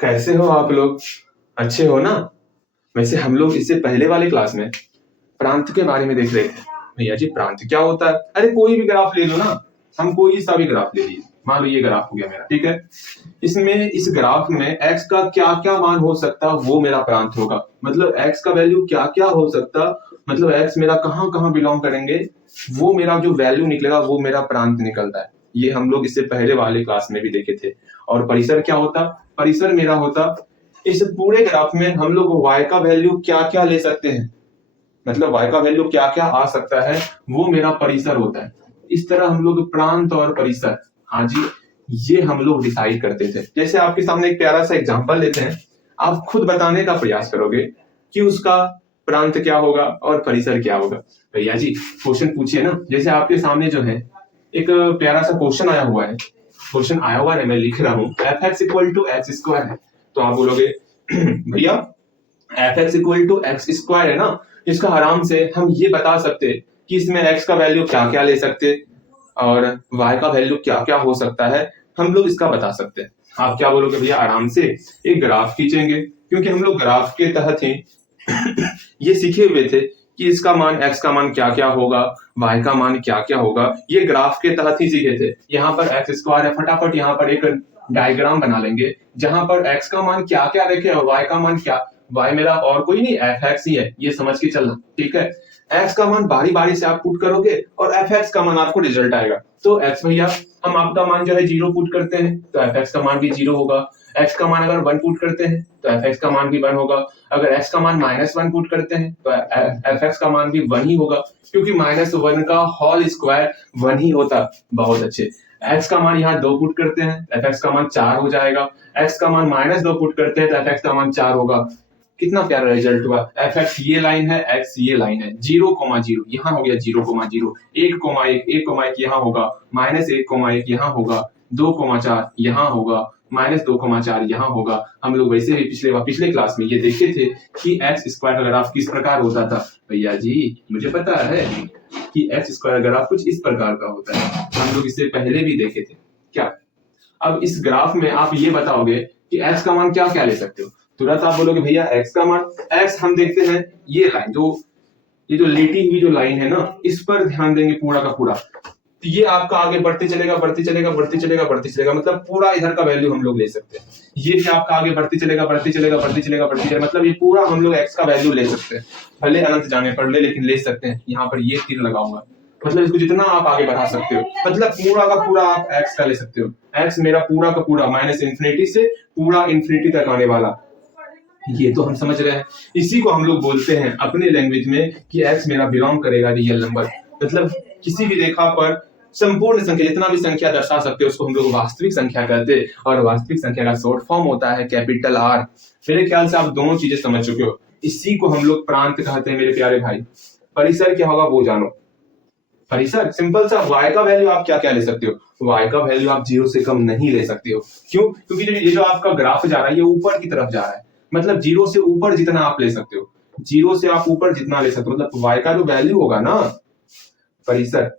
कैसे हो आप लोग? अच्छे हो ना? वैसे हम लोग इससे पहले वाले क्लास में प्रांत के बारे में देख रहे थे। भैया जी, प्रांत क्या होता है? अरे कोई भी ग्राफ ले लो ना, हम कोई सा भी ग्राफ ले लीजिए। मान लो ये ग्राफ हो गया मेरा, ठीक है। इसमें इस ग्राफ में x का क्या क्या मान हो सकता वो मेरा प्रांत होगा। मतलब x का वैल्यू क्या क्या हो सकता, मतलब x मेरा कहाँ कहाँ बिलोंग करेंगे, वो मेरा जो वैल्यू निकलेगा वो मेरा प्रांत निकलता है। ये हम लोग इससे पहले वाले क्लास में भी देखे थे। और परिसर क्या होता? परिसर मेरा होता, इस पूरे ग्राफ में हम लोग y का वैल्यू क्या क्या ले सकते हैं, मतलब y का वैल्यू क्या क्या आ सकता है, वो मेरा परिसर होता है। इस तरह हम लोग प्रांत और परिसर, हाँ जी, ये हम लोग डिसाइड करते थे। जैसे आपके सामने एक प्यारा सा एग्जांपल लेते हैं, आप खुद बताने का प्रयास करोगे कि उसका प्रांत क्या होगा और परिसर क्या होगा। भैया जी क्वेश्चन पूछिए ना। जैसे आपके सामने जो है एक प्यारा सा क्वेश्चन आया हुआ है, क्वेश्चन आया हुआ है, मैं लिख रहा हूँ f x equal to x square है। तो आप बोलोगे भैया f x equal to x square है ना, इसका आराम से हम ये बता सकते कि इसमें x का वैल्यू क्या क्या ले सकते और y का वैल्यू क्या क्या हो सकता है, हम लोग इसका बता सकते हैं। आप क्या बोलोगे भैया? आराम से एक ग्राफ खींचेंगे, क्योंकि हम लोग ग्राफ के तहत ही ये सीखे हुए थे कि इसका मान x का मान क्या क्या होगा, y का मान क्या क्या होगा, ये ग्राफ के तहत ही सीखे थे। यहाँ पर एक्स स्क्वायर है, फटाफट यहाँ पर एक डायग्राम बना लेंगे जहां पर x का मान क्या क्या रखे और y का मान क्या, y मेरा और कोई नहीं एफ एक्स ही है, ये समझ के चलना, ठीक है। x का मान बारी बारी से आप पुट करोगे और एफ एक्स का मान आपको रिजल्ट आएगा। तो x भैया हम आपका मान जो है 0 पुट करते हैं तो एफ एक्स का मान भी 0 होगा। x का मान अगर 1 पुट करते हैं तो एफ एक्स का मान भी 1 होगा। अगर x का मान -1 पुट करते हैं तो एफ एक्स का मान भी 1 ही होगा, क्योंकि -1 का होल स्क्वायर 1 ही होता। बहुत अच्छे। x का मान यहाँ 2 पुट करते हैं, एफ एक्स का मान 4 हो जाएगा। x का मान -2 पुट करते हैं तो एफ एक्स का मान 4 होगा। कितना प्यारा रिजल्ट हुआ। एफ एक्स ये लाइन है, x ये लाइन है, 0,0 यहाँ हो गया 0,0, 1,1 1,1 यहाँ होगा, -1,1 यहाँ होगा, 2,4 यहाँ होगा, -2,4 यहाँ होगा। हम लोग वैसे भी पिछले क्लास में ये देखे थे कि एक्स स्क्वायर का ग्राफ किस प्रकार होता था। भैया जी मुझे पता है कि एक्स स्क्वायर ग्राफ कुछ इस प्रकार का होता है, हम लोग इससे पहले भी देखे थे। क्या अब इस ग्राफ में आप ये बताओगे कि x का मान क्या क्या ले सकते हो? तुरंत आप बोलोगे भैया x का मान, x हम देखते हैं ये लाइन ये जो लेटी हुई जो लाइन है ना, इस पर ध्यान देंगे पूरा का पूरा। तो ये आपका आगे बढ़ते चलेगा बढ़ते चलेगा बढ़ते चलेगा बढ़ते चलेगा, मतलब पूरा इधर का वैल्यू हम लोग ले सकते हैं। ये भी आपका आगे बढ़ते चलेगा बढ़ते चलेगा बढ़ते चलेगा बढ़ते चलेगा, मतलब ये पूरा हम लोग x का वैल्यू ले सकते हैं। भले अनंत जाने पड़ ले, लेकिन ले सकते हैं। यहाँ पर ये तीर लगाऊंगा, मतलब इसको जितना आप आगे बढ़ा सकते हो, मतलब पूरा का पूरा आप x का ले सकते हो। x मेरा पूरा का पूरा -इन्फिनिटी से पूरा इन्फिनिटी तक आने वाला, ये तो हम समझ रहे हैं। इसी को हम लोग बोलते हैं अपने लैंग्वेज में कि x मेरा बिलोंग करेगा रियल नंबर, मतलब किसी भी रेखा पर संपूर्ण संख्या, जितना भी संख्या दर्शा सकते हो उसको हम लोग वास्तविक संख्या कहते हैं, और वास्तविक संख्या का शॉर्ट फॉर्म होता है कैपिटल R। मेरे ख्याल से आप दोनों चीजें समझ चुके हो। इसी को हम लोग प्रांत कहते हैं मेरे प्यारे भाई। परिसर क्या होगा वो जानो। परिसर सिंपल सा, y का वैल्यू आप क्या क्या ले सकते हो? y का वैल्यू आप 0 से कम नहीं ले सकते हो। क्यों? क्योंकि ये जो आपका ग्राफ जा रहा है ये ऊपर की तरफ जा रहा है, मतलब 0 से ऊपर जितना आप ले सकते हो, 0 से आप ऊपर जितना ले सकते हो, मतलब y का जो वैल्यू होगा ना परिसर,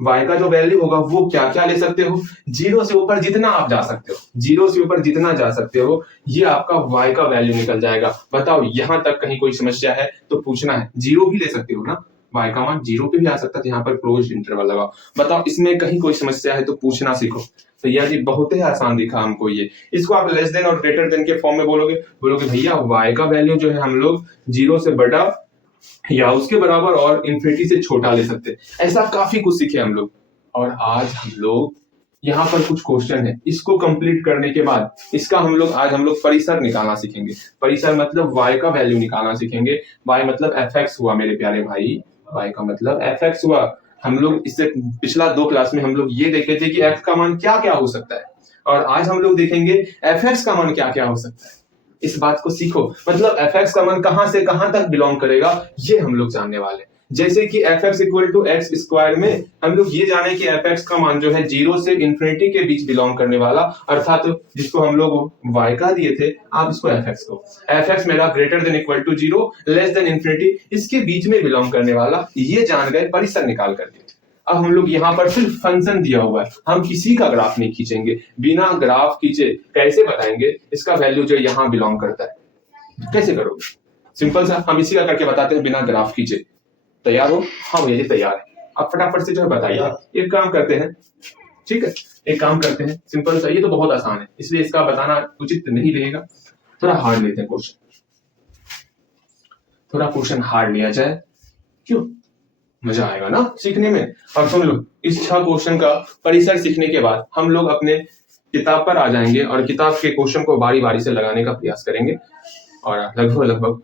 y का जो वैल्यू होगा वो क्या क्या ले सकते हो? 0 से ऊपर जितना आप जा सकते हो, 0 से ऊपर जितना जा सकते हो, ये आपका y का वैल्यू निकल जाएगा। बताओ यहाँ तक कहीं कोई समस्या है तो पूछना है। 0 भी ले सकते हो ना, y का मान 0 पे भी आ सकता है, यहाँ पर क्लोज्ड इंटरवल लगाओ। बताओ इसमें कहीं कोई समस्या है तो पूछना सीखो। तो यार जी बहुत ही आसान दिखा हमको ये। इसको आप लेस देन और ग्रेटर देन के फॉर्म में बोलोगे भैया y का वैल्यू जो है हम लोग 0 से बड़ा या उसके बराबर और इन्फिनिटी से छोटा ले सकते हैं। ऐसा काफी कुछ सीखे हम लोग, और आज हम लोग यहाँ पर कुछ क्वेश्चन है, इसको कंप्लीट करने के बाद इसका हम लोग परिसर निकालना सीखेंगे। परिसर मतलब y का वैल्यू निकालना सीखेंगे। y मतलब एफ एक्स हुआ मेरे प्यारे भाई, y का मतलब एफ एक्स हुआ। हम लोग इससे पिछला 2 क्लास में हम लोग ये देखे थे कि f का मान क्या क्या हो सकता है, और आज हम लोग देखेंगे एफ एक्स का मान क्या क्या हो सकता है। इस बात को सीखो, मतलब एफ एक्स का मान कहां से कहां तक बिलोंग करेगा ये हम लोग जानने वाले। जैसे कि f x equal to x square में हम लोग ये जाने कि एफ एक्स का मान जो है 0 से इन्फिनिटी के बीच बिलोंग करने वाला, अर्थात जिसको हम लोग y का दिए थे, आप इसको एफ एक्स को, एफ एक्स मेरा greater than equal to 0 less than infinity, इसके बीच में बिलोंग करने वाला, ये जान गए परिसर निकाल करके। अब हम लोग यहाँ पर सिर्फ फंक्शन दिया हुआ है, हम किसी का ग्राफ नहीं खींचेंगे, बिना ग्राफ खींचे कैसे बताएंगे इसका वैल्यू जो यहाँ बिलोंग करता है, कैसे करोगे? सिंपल सा हम इसी का करके बताते हैं बिना ग्राफ खींचे। तैयार हो? हाँ भैया जी तैयार है। अब फटाफट से जो है बताइए। एक काम करते हैं, ठीक है, एक काम करते हैं, सिंपल सा, ये तो बहुत आसान है इसलिए इसका बताना उचित नहीं रहेगा, थोड़ा हार्ड लेते हैं क्वेश्चन, थोड़ा क्वेश्चन हार्ड लिया जाए, क्यों? मजा आएगा ना सीखने में। अब सुन लो, इस 6 क्वेश्चन का परिसर सीखने के बाद हम लोग अपने किताब पर आ जाएंगे और किताब के क्वेश्चन को बारी बारी से लगाने का प्रयास करेंगे और लगभग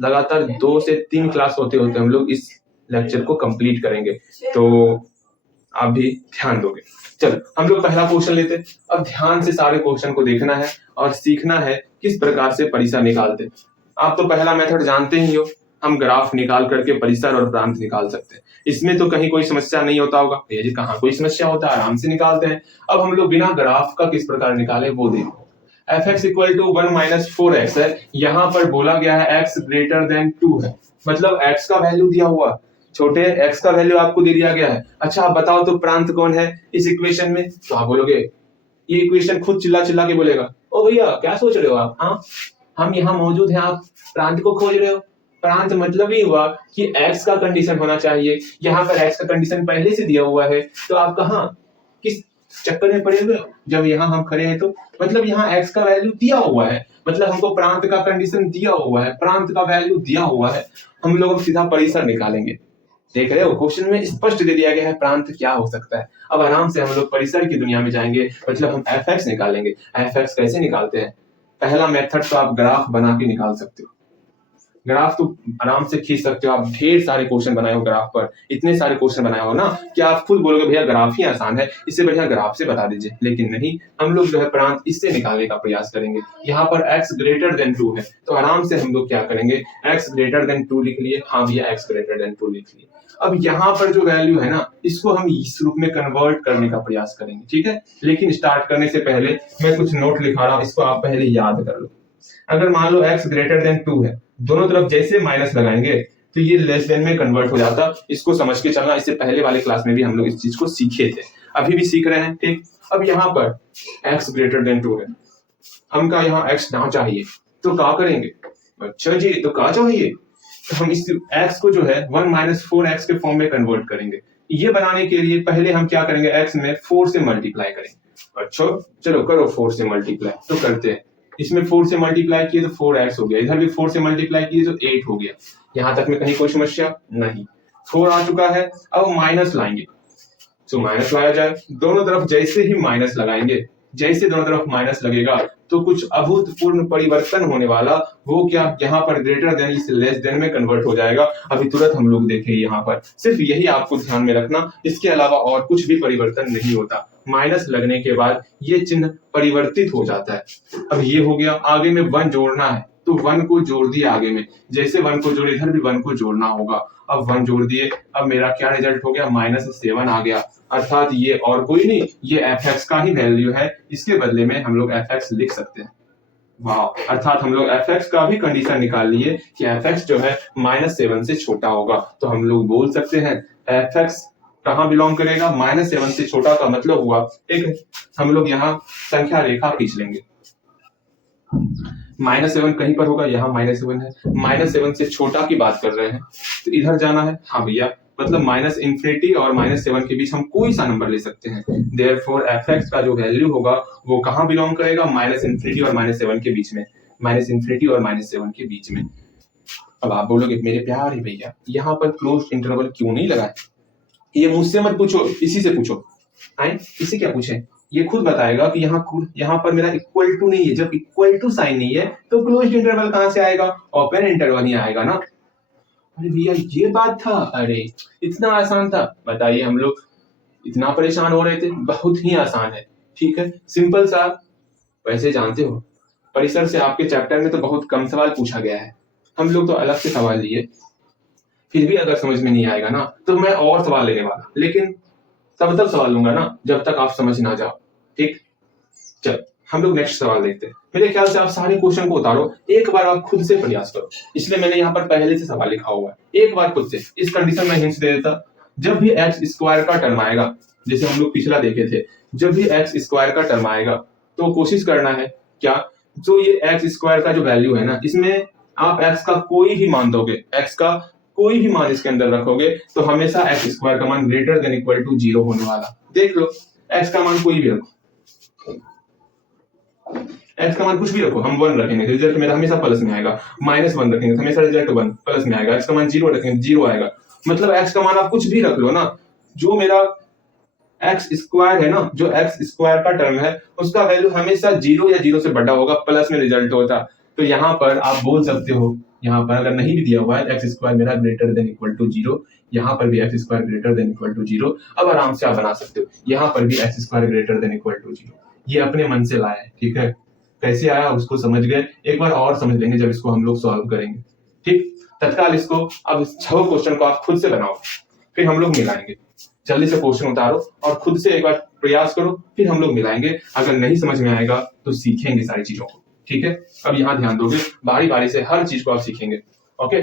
लगातार 2 से 3 क्लास होते होते हम लोग इस लेक्चर को कंप्लीट करेंगे, तो आप भी ध्यान दोगे। चलो हम लोग पहला क्वेश्चन लेते हैं। अब ध्यान से सारे क्वेश्चन को देखना है और सीखना है किस प्रकार से परिसर निकालते हैं। आप तो पहला मेथड जानते ही हो, हम ग्राफ निकाल करके परिसर और प्रांत निकाल सकते हैं, इसमें तो कहीं कोई समस्या नहीं होता होगा। भैया जी कहाँ कोई समस्या होता है, आराम से निकालते हैं। अब हम लोग बिना ग्राफ का किस प्रकार निकाले वो देखो। fx equal to 1 minus 4x है, यहाँ पर बोला गया है x ग्रेटर देन 2 है, मतलब x का वैल्यू दिया हुआ, छोटे x का वैल्यू आपको दे दिया गया है। अच्छा आप बताओ तो प्रांत कौन है इस इक्वेशन में? तो आप बोलोगे, ये इक्वेशन खुद चिल्ला चिल्ला के बोलेगा, ओ भैया क्या सोच रहे हो आप, हाँ हम यहाँ मौजूद हैं, आप प्रांत को खोज रहे हो। प्रांत मतलब ही हुआ कि x का कंडीशन होना चाहिए, यहाँ पर x का कंडीशन पहले से दिया हुआ है, तो आप कहाँ किस चक्कर में पड़े हुए हो? जब यहाँ हम खड़े हैं तो मतलब यहाँ x का वैल्यू दिया हुआ है, मतलब हमको प्रांत का कंडीशन दिया हुआ है, प्रांत का वैल्यू दिया हुआ है, हम लोग सीधा परिसर निकालेंगे। देख रहे हो क्वेश्चन में स्पष्ट दे दिया गया है प्रांत क्या हो सकता है। अब आराम से हम लोग परिसर की दुनिया में जाएंगे, मतलब हम fx निकालेंगे। fx कैसे निकालते हैं? पहला मेथड तो आप ग्राफ बना के निकाल सकते हो, ग्राफ तो आराम से खींच सकते हो। आप ढेर सारे क्वेश्चन बनाए हो ग्राफ पर, इतने सारे क्वेश्चन बनाए हो ना कि आप खुद बोलोगे भैया ग्राफ ही आसान है, इससे बढ़िया ग्राफ से बता दीजिए। लेकिन नहीं, हम लोग जो है प्रांत इससे निकालने का प्रयास करेंगे। यहाँ पर x ग्रेटर देन 2 है, तो आराम से हम लोग क्या करेंगे, x ग्रेटर देन 2 लिख लिए। हाँ भैया x ग्रेटर देन 2 लिख लिए। अब यहाँ पर जो वैल्यू है ना, इसको हम इस रूप में कन्वर्ट करने का प्रयास करेंगे, ठीक है। लेकिन स्टार्ट करने से पहले मैं कुछ नोट लिखा रहा हूँ, इसको आप पहले याद कर लो। अगर मान लो x ग्रेटर देन 2 है, दोनों तरफ जैसे माइनस लगाएंगे तो ये लेस देन में कन्वर्ट हो जाता। इसको समझ के चलना, इससे पहले वाले क्लास में भी हम लोग इस चीज को सीखे थे, अभी भी सीख रहे हैं, ठीक। अब यहाँ पर x ग्रेटर देन 2 है, हमका यहाँ x ना चाहिए तो क्या करेंगे? अच्छा जी, तो क्या चाहिए, तो हम इस x को जो है 1 माइनस 4x के फॉर्म में कन्वर्ट करेंगे। ये बनाने के लिए पहले हम क्या करेंगे, x में 4 से मल्टीप्लाई करेंगे। अच्छा चलो करो 4 से मल्टीप्लाई, तो करते हैं। इसमें 4 से मल्टीप्लाई किए तो 4x हो गया, इधर भी 4 से मल्टीप्लाई किए तो 8 हो गया। यहां तक में कहीं कोई समस्या नहीं, 4 आ चुका है। अब माइनस लाएंगे, तो माइनस लाया जाए, दोनों तरफ जैसे ही माइनस लगाएंगे, जैसे दोनों तरफ माइनस लगेगा तो कुछ अभूतपूर्व परिवर्तन होने वाला। वो क्या, यहाँ पर ग्रेटर देन इस लेस देन में कन्वर्ट हो जाएगा। अभी तुरंत हम लोग देखें, यहाँ पर सिर्फ यही आपको ध्यान में रखना, इसके अलावा और कुछ भी परिवर्तन नहीं होता। माइनस लगने के बाद ये चिन्ह परिवर्तित हो जाता है। अब ये हो गया, आगे में 1 जोड़ना है तो 1 को जोड़ दिए आगे में, जैसे 1 को जोड़े इधर भी 1 को जोड़ना होगा। अब 1 जोड़ दिए, अब मेरा क्या रिजल्ट हो गया, -7 आ गया। अर्थात ये और कोई नहीं, ये fx का ही वैल्यू है, इसके बदले में हम लोग fx लिख सकते हैं। वाह, अर्थात हम लोग fx का भी कंडीशन निकाल लिए कि fx जो है -7 से छोटा होगा, तो हम लोग बोल सकते हैं fx कहाँ बिलोंग करेगा, -7 से छोटा का मतलब हुआ, एक हम लोग यहाँ संख्या रेखा खींच लेंगे, -7 कहीं पर होगा, यहाँ -7 है, -7 से छोटा की बात कर रहे हैं तो इधर जाना है। हाँ भैया, मतलब -∞ और -7 के बीच हम कोई सा नंबर ले सकते हैं। देयरफॉर fx का जो वैल्यू होगा वो कहाँ बिलोंग करेगा, -∞ और -7 के बीच में, -∞ और -7 के बीच में। अब आप बोलोगे मेरे प्यारे भैया यहाँ पर क्लोज इंटरवल क्यों नहीं लगाए? ये मुझसे मत पूछो, इसी से पूछो। आए, इसी क्या पूछे, ये खुद बताएगा कि यहाँ पर मेरा इक्वल टू नहीं है। जब इक्वल टू साइन नहीं है तो क्लोज्ड इंटरवल कहां से आएगा, ओपन इंटरवल ही आएगा ना। अरे भैया ये बात था, अरे इतना आसान था, बताइए हम लोग इतना परेशान हो रहे थे। बहुत ही आसान है, ठीक है, सिंपल सा। वैसे जानते हो परिसर से आपके चैप्टर में तो बहुत कम सवाल पूछा गया है, हम लोग तो अलग से सवाल लिए। फिर भी अगर समझ में नहीं आएगा ना तो मैं और सवाल लेने वाला, लेकिन तब तक सवाल लूंगा ना जब तक आप समझ ना जाओ, ठीक। चल हम लोग नेक्स्ट सवाल देखते हैं। मेरे ख्याल से आप सारे क्वेश्चन को उतारो, एक बार आप खुद से प्रयास करो, इसलिए मैंने यहाँ पर पहले से सवाल लिखा हुआ है। एक बार खुद से, इस कंडीशन में हिंट्स दे देता, जब भी एक्स स्क्वायर का टर्म आएगा, जैसे हम लोग पिछला देखे थे, जब भी एक्स स्क्वायर का टर्म आएगा तो कोशिश करना है क्या, जो ये एक्स स्क्वायर का जो वैल्यू है ना, इसमें आप एक्स का कोई भी मान दोगे, एक्स का कोई भी मान इसके अंदर रखोगे तो हमेशा एक्स स्क्वायर का मान ग्रेटर देन इक्वल टू 0 होने वाला। देख लो, एक्स का मान कोई भी रखो, एक्स का मान कुछ भी रखो, हम 1 रखेंगे रिजल्ट मेरा हमेशा प्लस में आएगा, -1 रखेंगे तो हमेशा रिजल्ट 1 प्लस में आएगा, एक्स का मान 0 रखेंगे 0 आएगा। मतलब एक्स का मान आप कुछ भी रख लो ना, जो मेरा एक्स स्क्वायर है ना, जो एक्स स्क्वायर का टर्म है उसका वैल्यू हमेशा 0 या 0 से बड़ा होगा, प्लस में रिजल्ट होता। तो यहाँ पर आप बोल सकते हो, यहाँ पर अगर नहीं भी दिया हुआ है एक्स स्क्वायर मेरा ग्रेटर देन इक्वल टू 0, यहाँ पर भी x square greater than equal to 0, अब आराम से आप बना सकते हो, यहाँ पर भी x square greater than equal to 0। ये अपने मन से लाया है, ठीक है, कैसे आया उसको समझ गए, एक बार और समझ लेंगे जब इसको हम लोग सॉल्व करेंगे। ठीक, तत्काल इसको अब 6 क्वेश्चन को आप खुद से बनाओ, फिर हम लोग मिलाएंगे। जल्दी से क्वेश्चन उतारो और खुद से एक बार प्रयास करो, फिर हम लोग मिलाएंगे। अगर नहीं समझ में आएगा तो सीखेंगे सारी चीजों को, ठीक है। अब यहाँ ध्यान दोगे, बारी बारी से हर चीज को आप सीखेंगे, ओके।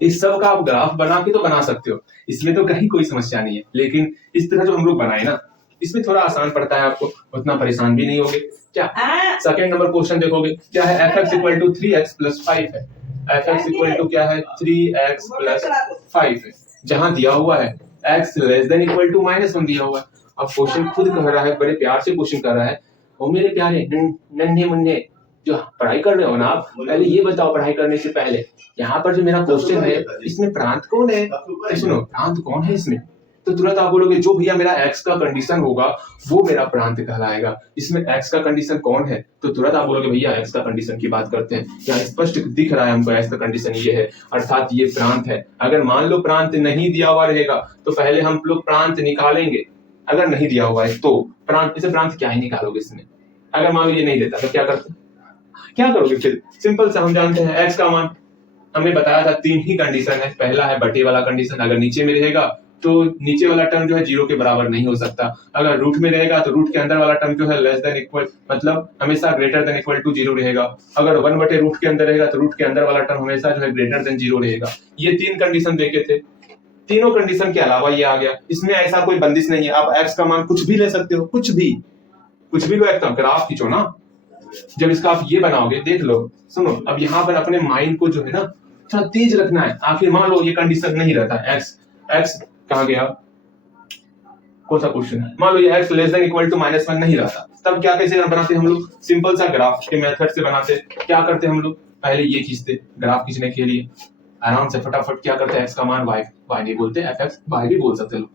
इस सब का आप ग्राफ बना के तो बना सकते हो, इसमें तो कहीं कोई समस्या नहीं है, लेकिन इस तरह जो हम लोग बनाए ना, इसमें थोड़ा आसान पड़ता है, आपको उतना परेशान भी नहीं होगे। क्या सेकंड नंबर क्वेश्चन देखोगे, क्या है, fx equal to 3x plus 5 है, fx इक्वल टू क्या है 3x प्लस 5 है, जहां दिया हुआ है x less than equal to -1 दिया हुआ है। अब क्वेश्चन खुद कह रहा है, बड़े प्यार से क्वेश्चन कर रहा है, ओ मेरे प्यारे नन्हे मुन्ने जो पढ़ाई कर रहे हो ना, आप पहले ये बताओ, पढ़ाई करने से पहले यहाँ पर जो मेरा क्वेश्चन है इसमें प्रांत कौन है, तो सुनो प्रांत कौन है इसमें, तो तुरंत आप बोलोगे जो भैया मेरा x का कंडीशन होगा वो मेरा प्रांत कहलाएगा। इसमें x का कंडीशन कौन है, तो तुरंत आप बोलोगे भैया x का कंडीशन की बात करते हैं, यहाँ स्पष्ट दिख रहा है हमको x का कंडीशन ये है, अर्थात ये प्रांत है। अगर मान लो प्रांत नहीं दिया हुआ रहेगा तो पहले हम लोग प्रांत निकालेंगे, अगर नहीं दिया हुआ है तो प्रांत, इसे प्रांत क्या ही निकालोगे इसमें, अगर मान लो ये नहीं देता तो क्या करोगे फिर, सिंपल से हम जानते हैं x का मान, हमने बताया था 3 ही कंडीशन है। पहला है बटे वाला कंडीशन, अगर नीचे में रहेगा तो नीचे वाला टर्म जो है 0 के बराबर नहीं हो सकता, अगर रूट में रहेगा तो रूट के अंदर वाला टर्म जो है लेस देन इक्वल, मतलब हमेशा ग्रेटर देन इक्वल टू 0 रहेगा, अगर 1 बटे रूट के अंदर रहेगा तो रूट के अंदर वाला टर्म हमेशा जो है ग्रेटर देन 0 रहेगा। ये 3 कंडीशन देखे थे, तीनों कंडीशन के अलावा ये आ गया, इसमें ऐसा कोई बंदिश नहीं है, आप x का मान कुछ भी ले सकते हो, कुछ भी लो, एक ग्राफ खींचो ना, जब इसका आप ये बनाओगे, देख लो, सुनो, अब यहाँ पर अपने माइंड को जो है ना थोड़ा तेज रखना है। आखिर मान लो ये कंडीशन नहीं रहता, x कहाँ गया, कौन सा क्वेश्चन है, मान लो ये x less than equal to -1 नहीं रहता, तब क्या कैसे बनाते हम लोग, सिंपल सा ग्राफ के मेथड से बनाते। क्या करते हम लोग, पहले ये खींचते, ग्राफ खींचने के लिए आराम से फटाफट क्या करते, x का मान y नहीं बोलते, fx y भी बोल सकते लोग,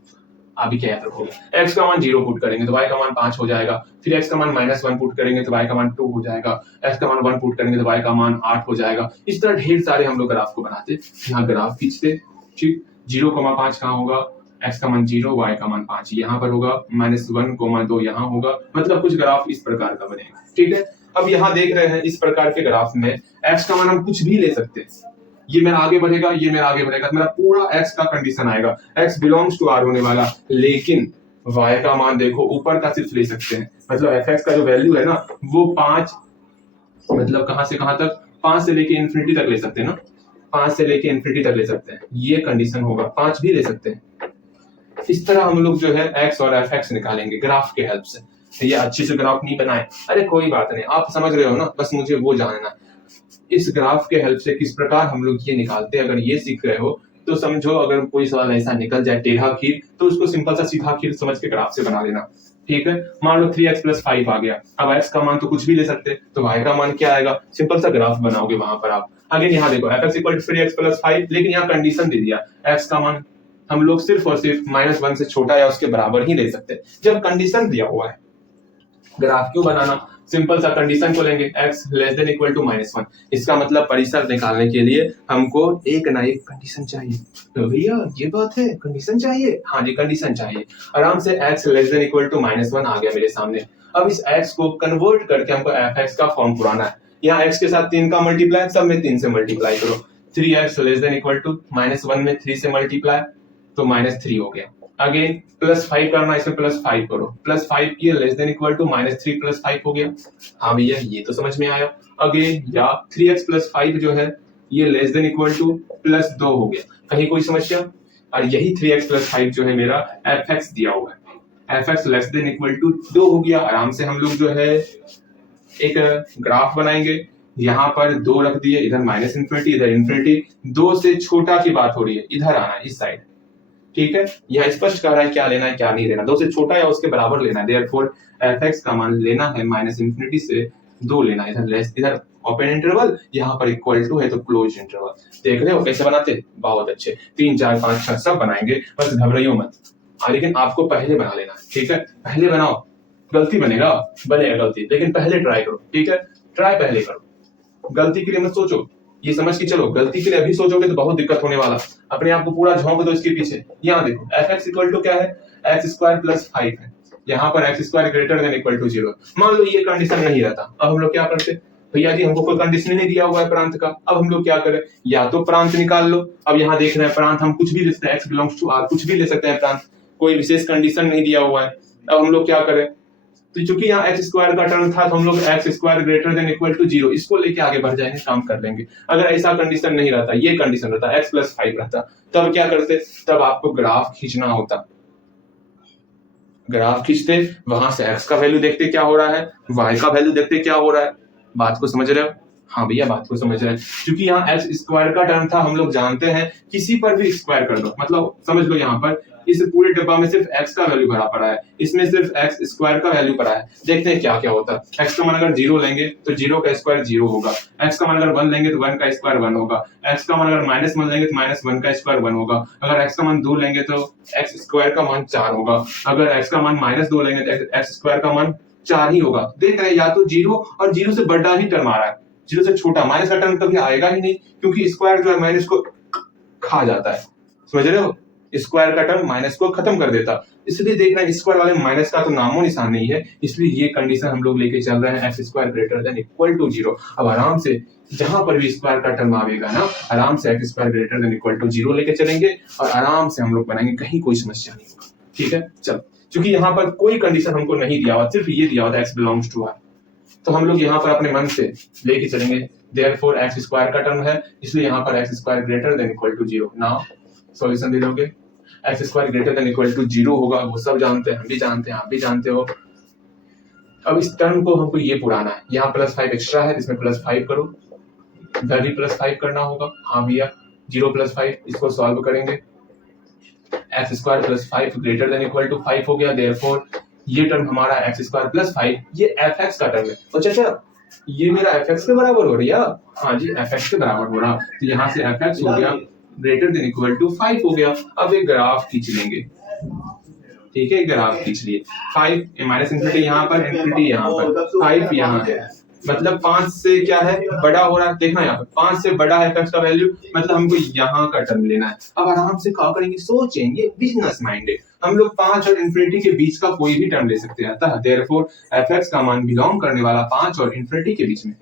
आप भी क्या याद रखोगे, x का मान 0 पुट करेंगे तो y का मान 5 हो जाएगा, फिर x का मान -1 पुट करेंगे तो y का मान 2 हो जाएगा, x का मान 1 पुट करेंगे तो y का मान 8 हो जाएगा। इस तरह ढेर सारे हम लोग ग्राफ को बनाते, यहाँ ग्राफ खींचते, ठीक, 0,5 कहाँ होगा, x का मान 0, y का मान 5 यहाँ पर होगा, -1,2 यहाँ होगा, मतलब कुछ ग्राफ इस प्रकार का बनेगा, ठीक है। अब यहाँ देख रहे हैं इस प्रकार के ग्राफ में x का मान हम कुछ भी ले सकते हैं, ये मेरा आगे बढ़ेगा, ये मेरा आगे बढ़ेगा, मेरा पूरा x का कंडीशन आएगा, x बिलोंग्स टू r होने वाला, लेकिन y का मान देखो ऊपर का सिर्फ ले सकते हैं, मतलब fx का जो वैल्यू है ना वो 5, मतलब कहां से कहां तक, 5 से लेके इंफिनिटी तक ले सकते हैं ना, 5 से लेके इंफिनिटी तक ले सकते हैं, ये कंडीशन होगा, 5 भी ले सकते हैं। इस तरह हम लोग जो है x और fx निकालेंगे ग्राफ के हेल्प से। ये अच्छे से ग्राफ नहीं बनाए, अरे कोई बात नहीं, आप समझ रहे हो ना, बस मुझे वो जानना, इस ग्राफ के हेल्प से किस प्रकार हम लोग ये निकालते हैं, अगर ये सीख रहे हो तो समझो, अगर कोई सवाल ऐसा निकल जाए टेढ़ा खीर, तो उसको सिंपल सा सीधा खीर समझ के ग्राफ से बना लेना, ठीक है। मान लो 3x प्लस 5 आ गया, अब x का मान तो कुछ भी ले सकते, तो y का मान क्या आएगा, सिंपल सा ग्राफ बनाओगे वहां पर आप। अगेन यहाँ देखो fx equal to 3x plus 5, लेकिन यहाँ कंडीशन दे दिया x का मान हम लोग सिर्फ और सिर्फ -1 से छोटा या उसके बराबर ही ले सकते, जब कंडीशन दिया हुआ है। ग्राफ क्यों बनाना, सिंपल सा कंडीशन को लेंगे, x less than equal to -1, इसका मतलब परिसर निकालने के लिए हमको एक ना एक कंडीशन चाहिए। तो भैया ये बात है, कंडीशन चाहिए, हाँ जी कंडीशन चाहिए। आराम से x less than equal to -1 आ गया मेरे सामने, अब इस x को कन्वर्ट करके हमको fx का फॉर्म पुराना है, यहाँ x के साथ 3 का मल्टीप्लाई, सब में 3 से मल्टीप्लाई करो, 3x less than equal to -1 में 3 से मल्टीप्लाई तो -3 हो गया, अगेन प्लस 5 करना, इसमें प्लस 5 करो, प्लस 5 ये less than equal to -3 plus 5 हो गया, हाँ भैया ये तो समझ में आया। अगेन या 3x प्लस 5 जो है ये लेस देन इक्वल टू +2 हो गया, कहीं कोई समस्या, और यही 3x प्लस 5 जो है मेरा fx दिया हुआ है। fx less than equal to 2 हो गया। आराम से हम लोग जो है एक ग्राफ बनाएंगे। यहाँ पर 2 रख दिए, इधर माइनस इन्फिनिटी, इधर इन्फिनिटी। 2 से छोटा की बात हो रही है, इधर आना है, इस साइड। ठीक है, यह स्पष्ट कर रहा है क्या लेना है क्या नहीं लेना। 2 से छोटा या उसके बराबर लेना है। देयरफॉर fx का मान लेना है माइनस इन्फिनिटी से 2 लेना है। इधर लेस, इधर ओपन इंटरवल, यहाँ पर इक्वल टू है तो क्लोज इंटरवल। देख रहे हो कैसे बनाते? बहुत अच्छे। 3 4 5 6 सब बनाएंगे, बस घबराइयो मत। लेकिन आपको पहले बना लेना है, ठीक है? पहले बनाओ, गलती बनेगा गलती, लेकिन पहले ट्राई करो, ठीक है? ट्राई पहले करो, गलती के लिए मत सोचो। ये समझ के चलो, गलती के लिए अभी सोचोगे तो बहुत दिक्कत होने वाला। अपने आप को पूरा झोंक दो इसके पीछे। यहाँ देखो fx इक्वल टू क्या है? x स्क्वायर प्लस 5 है। यहाँ पर x square greater than equal to 0। मान लो ये कंडीशन नहीं रहता, अब हम लोग क्या करते? भैया जी हमको कोई कंडीशन नहीं दिया हुआ है प्रांत का, अब हम लोग क्या करें? या तो प्रांत निकाल लो। अब यहाँ देख रहे हैं प्रांत हम कुछ भी ले सकते हैं, x बिलोंग्स टू r, कुछ भी ले सकते हैं प्रांत, कोई विशेष कंडीशन नहीं दिया हुआ है। अब हम लोग क्या करें? तो चूंकि यहाँ एक्स स्क्वायर का टर्म था तो हम लोग x square greater than equal to 0 इसको लेके आगे बढ़ जाएंगे, काम कर लेंगे। अगर ऐसा कंडीशन नहीं रहता, ये कंडीशन रहता, एक्स प्लस 5 रहता, तब क्या करते? तब आपको ग्राफ खींचना होता। ग्राफ खींचते, वहां से एक्स का वैल्यू देखते क्या हो रहा है, वाई का वैल्यू देखते क्या हो रहा है। बात को समझ रहे हो? हाँ भैया बात को समझ रहे हैं। क्योंकि यहाँ एक्स स्क्वायर का टर्म था, हम लोग जानते हैं किसी पर भी स्क्वायर कर दो, मतलब समझ लो यहाँ पर इस पूरे डब्बा में सिर्फ x का वैल्यू भरा पड़ा है, इसमें सिर्फ x स्क्वायर का वैल्यू पड़ा है। देखते हैं क्या क्या होता है। x का मान अगर 0 लेंगे तो 0 का स्क्वायर 0 होगा। x का मान अगर 1 लेंगे तो 1 का स्क्वायर 1 होगा। x का मान अगर -1 लेंगे तो -1 का स्क्वायर 1 होगा। अगर x का मान 2 लेंगे तो x स्क्वायर का मान 4 होगा। अगर x का मान -2 लेंगे तो x स्क्वायर का मान 4 ही होगा। देख रहे हैं, या तो 0 और 0 से बड़ा ही टर्म आ रहा है, 0 से छोटा माइनस का टर्म कभी आएगा ही नहीं, क्योंकि स्क्वायर जो है माइनस को खा जाता है। समझ रहे हो? स्क्वायर का टर्म माइनस को खत्म कर देता, इसलिए देख रहे हैं स्क्वायर वाले माइनस का तो नामो निशान नहीं है। इसलिए ये कंडीशन हम लोग लेके चल रहे हैं x square greater than equal to 0। अब आराम से जहां पर भी स्क्वायर का टर्म आएगा ना, आराम से x square greater than equal to 0 लेके चलेंगे और आराम से हम लोग बनाएंगे, कहीं कोई समस्या नहीं होगा। ठीक है, चलो। क्योंकि यहाँ पर कोई कंडीशन हमको नहीं दिया हुआ, सिर्फ ये दिया हुआ था एक्स बिलोंग्स टू आर, तो हम लोग यहाँ पर अपने मन से लेके चलेंगे। देयरफॉर एक्स स्क्वायर का टर्म है, इसलिए यहाँ पर x square greater than equal to 0। Now solution दे दोगे, x square greater than equal to 0 होगा, वो सब जानते हैं, हम भी जानते हैं, आप भी जानते हो। अब इस टर्म को हमको ये पुराना है, यहाँ +5 एक्स्ट्रा है, इसमें +5 करो, इधर भी +5 करना होगा। हाँ भैया 0 + 5, इसको सॉल्व करेंगे। X square plus 5 greater than equal to 5 हो गया। देयरफॉर ये टर्म हमारा एक्स स्क्वायर प्लस 5, ये एफ एक्स का टर्म है। तो चाचा ये मेरा एफ एक्स के बराबर हो रहा है? हाँ जी एफ एक्स के बराबर हो रहा, तो यहाँ से एफ एक्स हो गया ग्रेटर देन इक्वल टू 5 हो गया। अब एक ग्राफ खींच लेंगे, ठीक है, ग्राफ खींच लिए। 5 माइनस इन्फिनिटी यहाँ पर, इन्फिनिटी यहाँ पर, 5 यहाँ है, मतलब 5 से क्या है बड़ा हो रहा है। देखना यहाँ पर 5 से बड़ा है f का वैल्यू, मतलब हमको यहाँ का टर्म लेना है। अब आराम से क्या करेंगे, सोचेंगे, बिजनेस माइंडेड। हम लोग 5 और इन्फिनिटी के बीच का कोई भी टर्म ले सकते हैं, अतः देयरफॉर f का मान बिलोंग करने वाला 5 और इन्फिनिटी के बीच में।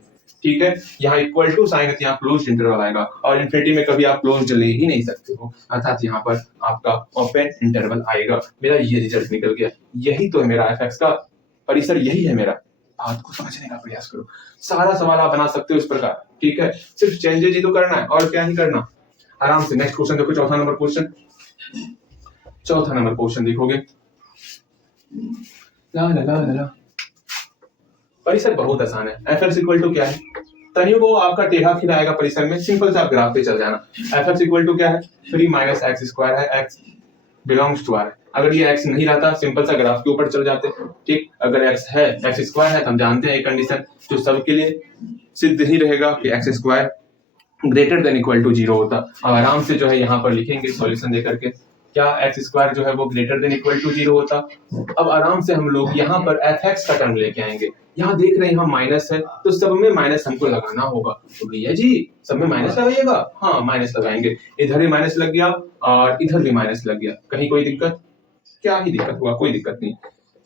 ठीक है, यहाँ इक्वल टू साइन है, यहाँ क्लोज इंटरवल आएगा, और इन्फिनिटी में कभी आप क्लोज ले ही नहीं सकते हो, अर्थात यहाँ पर आपका ओपन इंटरवल आएगा। मेरा ये रिजल्ट निकल गया, यही तो है मेरा f का परिसर, यही है मेरा। बात को समझने का प्रयास करो, सारा सवाल आप बना सकते हो इस प्रकार। ठीक है, सिर्फ चेंजेज ही तो करना है और क्या ही करना। आराम से नेक्स्ट क्वेश्चन देखो, चौथा नंबर क्वेश्चन। चौथा नंबर क्वेश्चन देखोगे, ला ला ला ला, परिसर बहुत आसान है। एफ एक्स इक्वल टू क्या है, तनियों को आपका टेढ़ा खिलाएगा परिसर में, सिंपल से आप ग्राफ पे चल जाना। एफ एक्स इक्वल टू क्या है, 3 माइनस एक्स स्क्वायर है, एक्स बिलोंग्स टू आर। अगर ये x नहीं रहता, सिंपल सा ग्राफ के ऊपर चल जाते। ठीक, अगर x है, x स्क्वायर है, तो हम जानते हैं एक कंडीशन जो सबके लिए सिद्ध ही रहेगा कि x square greater than equal to 0 होता। अब आराम से जो है यहाँ पर लिखेंगे सॉल्यूशन दे करके, क्या x स्क्वायर जो है वो ग्रेटर देन इक्वल टू 0 होता। अब आराम से हम लोग यहाँ पर fx का टर्म लेके आएंगे। यहाँ देख रहे हैं यहाँ माइनस है, तो सब में माइनस हमको लगाना होगा। तो भैया जी सब में माइनस लगाइएगा, हाँ माइनस लगाएंगे। इधर भी माइनस लग गया और इधर भी माइनस लग गया, कहीं कोई दिक्कत? क्या ही दिक्कत हुआ, कोई दिक्कत नहीं।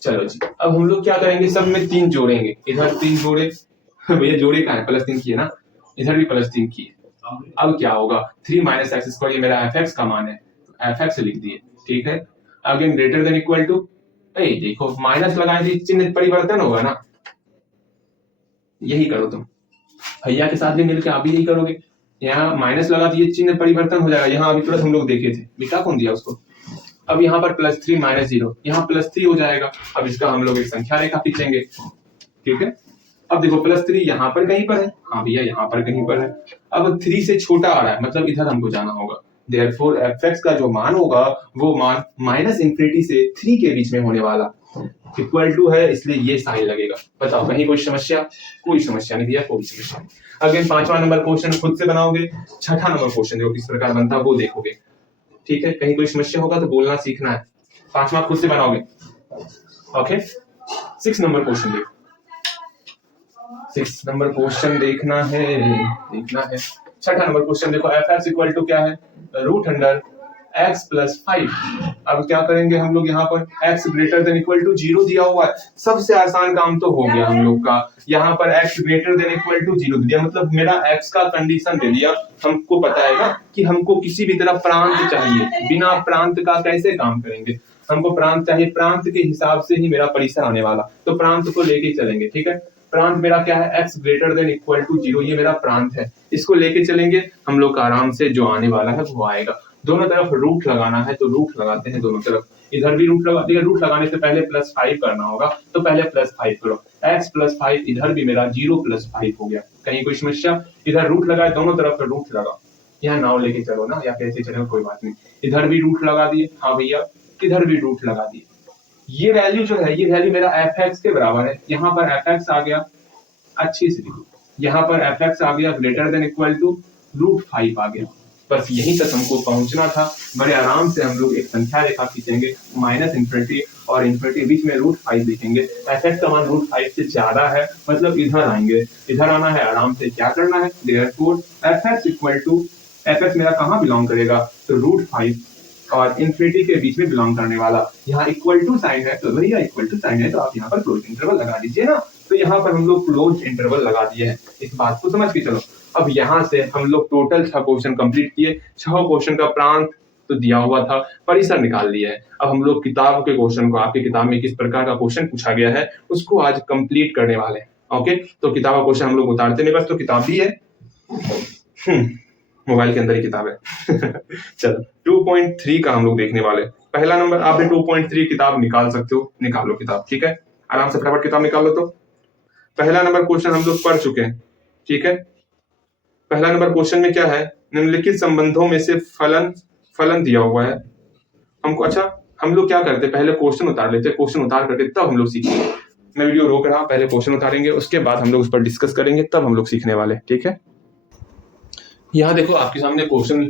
चलो जी, अब हम लोग क्या करेंगे, सब में 3 जोड़ेंगे। इधर 3 जोड़े, भैया जोड़े कहाँ है, +3 किए ना, इधर भी +3 किए। अब क्या होगा, 3 माइनस एक्स स्क्वायर, ये मेरा एफ का मान है, तो एफ लिख दिए। ठीक है, again greater than equal to, देखो माइनस लगाए थे, चिन्ह परिवर्तन होगा ना, यही करो तुम, भैया के साथ भी मिलकर आप भी यही करोगे। यहाँ माइनस लगा दिए, चिन्ह परिवर्तन हो जाएगा। यहाँ अभी तुरंत हम लोग देखे थे, बेटा कौन दिया उसको। अब यहाँ पर +3 -0, यहाँ +3 हो जाएगा। अब इसका हम लोग एक संख्या रेखा खींचेंगे, ठीक है। अब देखो +3 यहाँ पर कहीं पर है, हाँ भैया यहाँ पर कहीं पर है। अब 3 से छोटा आ रहा है, मतलब इधर हमको जाना होगा। Therefore fx का जो मान होगा वो मान -∞ से 3 के बीच में होने वाला इक्वल टू है, इसलिए ये साइन लगेगा। बताओ कहीं कोई समस्या? कोई समस्या नहीं भैया, कोई समस्या नहीं। अगेन 5वां नंबर क्वेश्चन खुद से बनाओगे, 6ठा नंबर क्वेश्चन देखो किस प्रकार बनता है वो देखोगे, ठीक है। कहीं कोई समस्या होगा तो बोलना सीखना है। 5वां खुद से बनाओगे, ओके। 6 नंबर क्वेश्चन देखो, 6 नंबर क्वेश्चन देखना है। 6ठा नंबर क्वेश्चन देखो, fx इक्वल टू क्या है, √x + 5। अब क्या करेंगे हम लोग, यहाँ पर x greater than equal to 0 दिया हुआ है, सबसे आसान काम तो हो गया हम लोग का। यहाँ पर x greater than equal to 0 दिया, मतलब मेरा x का कंडीशन दे दिया। हमको पता है ना कि हमको किसी भी तरह प्रांत चाहिए, बिना प्रांत का कैसे काम करेंगे। हमको प्रांत चाहिए, प्रांत के हिसाब से ही मेरा परिसर आने वाला, तो प्रांत को लेके चलेंगे, ठीक है। प्रांत मेरा क्या है, x greater than equal to 0, ये मेरा प्रांत है। इसको लेके चलेंगे हम लोग का, आराम से जो आने वाला है वो आएगा। दोनों तरफ रूट लगाना है तो रूट लगाते हैं दोनों तरफ, इधर भी रूट लगा दिया। रूट लगाने से पहले +5 करना होगा, तो पहले +5 करो। x + 5, इधर भी मेरा 0 + 5 हो गया। कहीं कोई समस्या? इधर रूट लगाए, दोनों तरफ रूट लगा। यहाँ नाव लेके चलो ना, या कैसे चलो कोई बात नहीं। इधर भी रूट लगा दिए, हाँ भैया, इधर भी रूट लगा दिए। ये वैल्यू जो है, ये वैल्यू मेरा fx के बराबर है। यहाँ पर fx आ गया, अच्छी से लिखो, यहाँ पर fx आ गया ग्रेटर देन इक्वल टू √5 आ गया। बस यहीं तक हमको पहुंचना था। बड़े आराम से हम लोग एक संख्या रेखा खींचेंगे, -∞ और ∞ बीच में √5 लिखेंगे। fx का मान √5 से ज्यादा है, मतलब इधर आएंगे, इधर आना है। आराम से क्या करना है, therefore fx equal to, fx मेरा कहाँ बिलोंग करेगा, तो √5 और ∞ के बीच में बिलोंग करने वाला। यहाँ इक्वल टू साइन है, तो भैया इक्वल टू साइन है तो आप यहाँ पर क्लोज इंटरवल लगा दीजिए ना। तो यहाँ पर हम लोग क्लोज इंटरवल लगा दिए हैं, इस बात को समझ के चलो। अब यहाँ से हम लोग टोटल 6 क्वेश्चन कंप्लीट किए। 6 क्वेश्चन का प्रांत तो दिया हुआ था, परिसर निकाल लिया है। अब हम लोग किताब के क्वेश्चन को, आपकी किताब में किस प्रकार का क्वेश्चन पूछा गया है उसको आज कंप्लीट करने वाले हैं, ओके। तो किताब का क्वेश्चन हम लोग उतारते नहीं, बस तो किताब भी है, मोबाइल के अंदर ही किताब है। चलो 2.3 का हम लोग देखने वाले। पहला नंबर, आपने 2.3 किताब निकाल सकते हो, निकालो किताब, ठीक है। आराम से फटाफट किताब निकाल लो। तो पहला नंबर क्वेश्चन हम लोग पढ़ चुके हैं, ठीक है। पहला नंबर क्वेश्चन में क्या है, निम्नलिखित संबंधों में से फलन दिया हुआ है हमको। अच्छा, हम लोग क्या करते, पहले क्वेश्चन उतार लेते, क्वेश्चन उतार करके तब हम लोग सीखेंगे। मैं वीडियो रोक रहा हूं, पहले क्वेश्चन उतारेंगे, उसके बाद हम लोग उस पर डिस्कस करेंगे, तब हम लोग सीखने वाले, ठीक है। यहाँ देखो आपके सामने क्वेश्चन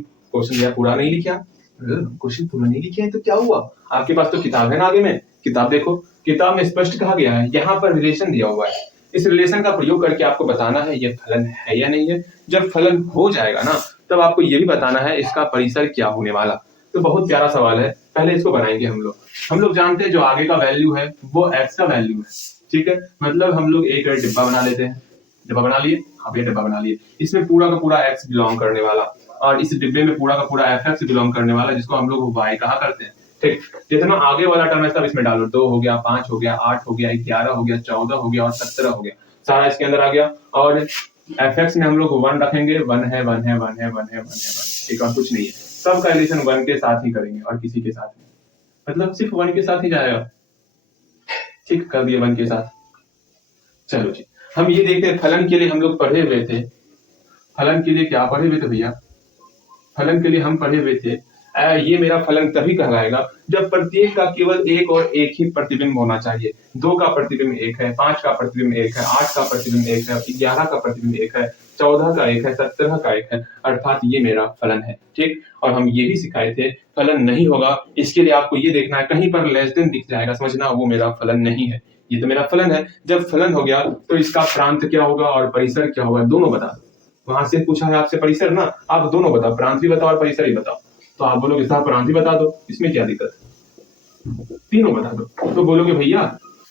दिया, पूरा नहीं लिखा। क्वेश्चन पूरा नहीं लिखे तो क्या हुआ, आपके पास तो किताब है ना आगे में, किताब देखो, किताब में स्पष्ट कहा गया है, यहाँ पर रिलेशन दिया हुआ है। इस रिलेशन का प्रयोग करके आपको बताना है ये फलन है या नहीं है। जब फलन हो जाएगा ना, तब आपको ये भी बताना है इसका परिसर क्या होने वाला। तो बहुत प्यारा सवाल है, पहले इसको बनाएंगे हम लोग। हम लोग जानते हैं जो आगे का वैल्यू है वो x का वैल्यू है, ठीक है। मतलब हम लोग एक डिब्बा बना लेते हैं, डिब्बा बना लिए, हाँ भैया डिब्बा बना लिए। इसमें पूरा का पूरा x बिलोंग करने वाला, और इस डिब्बे में पूरा का पूरा fx बिलोंग करने वाला, जिसको हम लोग y कहा करते हैं, ठीक। जितना आगे वाला टर्म है सब इसमें डालो, 2 हो गया, 5 हो गया, 8 हो गया, 11 हो गया, 14 हो गया और 17 हो गया, सारा इसके अंदर आ गया। और fx में हम लोग 1 रखेंगे, 1 है, 1 है, 1 है, 1 है, 1 है, 1, ठीक, और कुछ नहीं है। सब का रिलेशन 1 के साथ ही करेंगे और किसी के साथ नहीं, मतलब सिर्फ 1 के साथ ही जाएगा, ठीक, कर दिए 1 के साथ। चलो जी, हम ये देखते हैं फलन के लिए हम लोग पढ़े हुए थे। फलन के लिए क्या पढ़े हुए थे भैया, फलन के लिए हम पढ़े हुए थे, ये मेरा फलन तभी कहलाएगा जब प्रत्येक का केवल एक और एक ही प्रतिबिंब होना चाहिए। 2 का प्रतिबिंब 1 है, 5 का प्रतिबिंब 1 है, 8 का प्रतिबिंब 1 है, 11 का प्रतिबिंब 1 है, 14 का 1 है, 17 का 1 है, अर्थात ये मेरा फलन है, ठीक। और हम ये भी सिखाए थे, फलन नहीं होगा इसके लिए आपको ये देखना है, कहीं पर लेस देन दिख जाएगा, समझना वो मेरा फलन नहीं है, ये तो मेरा फलन है। जब फलन हो गया तो इसका प्रांत क्या होगा और परिसर क्या होगा, दोनों बता दो। वहां से पूछा है आपसे परिसर ना, आप दोनों बताओ, प्रांत भी बताओ और परिसर भी बताओ। तो आप बोलोगे साहब प्रांत ही बता दो, इसमें क्या दिक्कत है, तीनों बता दो। तो बोलोगे भैया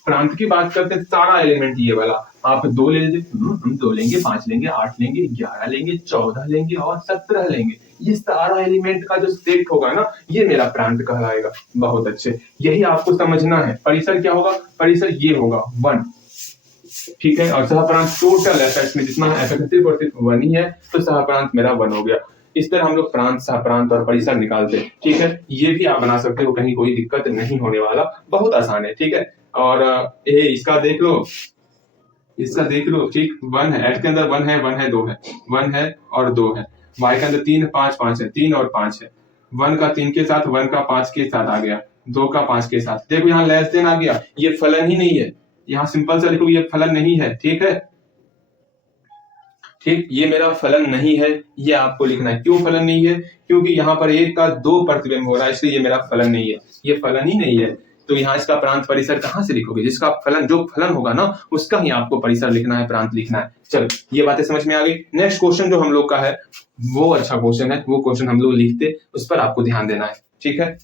प्रांत की बात करते हैं, सारा एलिमेंट ये वाला, आप 2 ले लीजिए, हम 2 लेंगे, 5 लेंगे, 8 लेंगे, 11 लेंगे, 14 लेंगे और 17 लेंगे, ये सारा एलिमेंट का जो सेट होगा ना, ये मेरा प्रांत कहलाएगा। बहुत अच्छे, यही आपको समझना है। परिसर क्या होगा, परिसर ये होगा 1, ठीक है, और सहप्रांत टोटल एफ में जितना है सिर्फ 1 ही है, तो सहप्रांत मेरा 1 हो गया। इस तरह हम लोग प्रांत, सहप्रांत और परिसर निकालते हैं। ठीक है, ये भी आप बना सकते हो, कहीं कोई दिक्कत नहीं होने वाला, बहुत आसान है। ठीक है, और ये इसका देख लो, इसका देख लो। ठीक, 1 है, एट के अंदर 1 है, 1 है, 2 है, 1 है और 2 है, वाई के अंदर 3 5 5 है, 3 और 5 है, 1 का 3 के साथ, 1 का 5 के साथ आ गया, 2 का 5 के साथ। देखो यहाँ लेस देन आ गया, ये फलन ही नहीं है, यहाँ सिंपल सा लिखो ये फलन नहीं है। ठीक है, ठीक, ये मेरा फलन नहीं है, ये आपको लिखना है। क्यों फलन नहीं है? क्योंकि यहाँ पर 1 का 2 प्रतिबिंब हो रहा है, इसलिए ये मेरा फलन नहीं है, ये फलन ही नहीं है। तो यहाँ इसका प्रांत परिसर कहाँ से लिखोगे? जिसका फलन, जो फलन होगा ना, उसका ही आपको परिसर लिखना है, प्रांत लिखना है। चलो, ये बातें समझ में आ गई। नेक्स्ट क्वेश्चन जो हम लोग का है वो अच्छा क्वेश्चन है, वो क्वेश्चन हम लोग लिखते, उस पर आपको ध्यान देना है। ठीक है,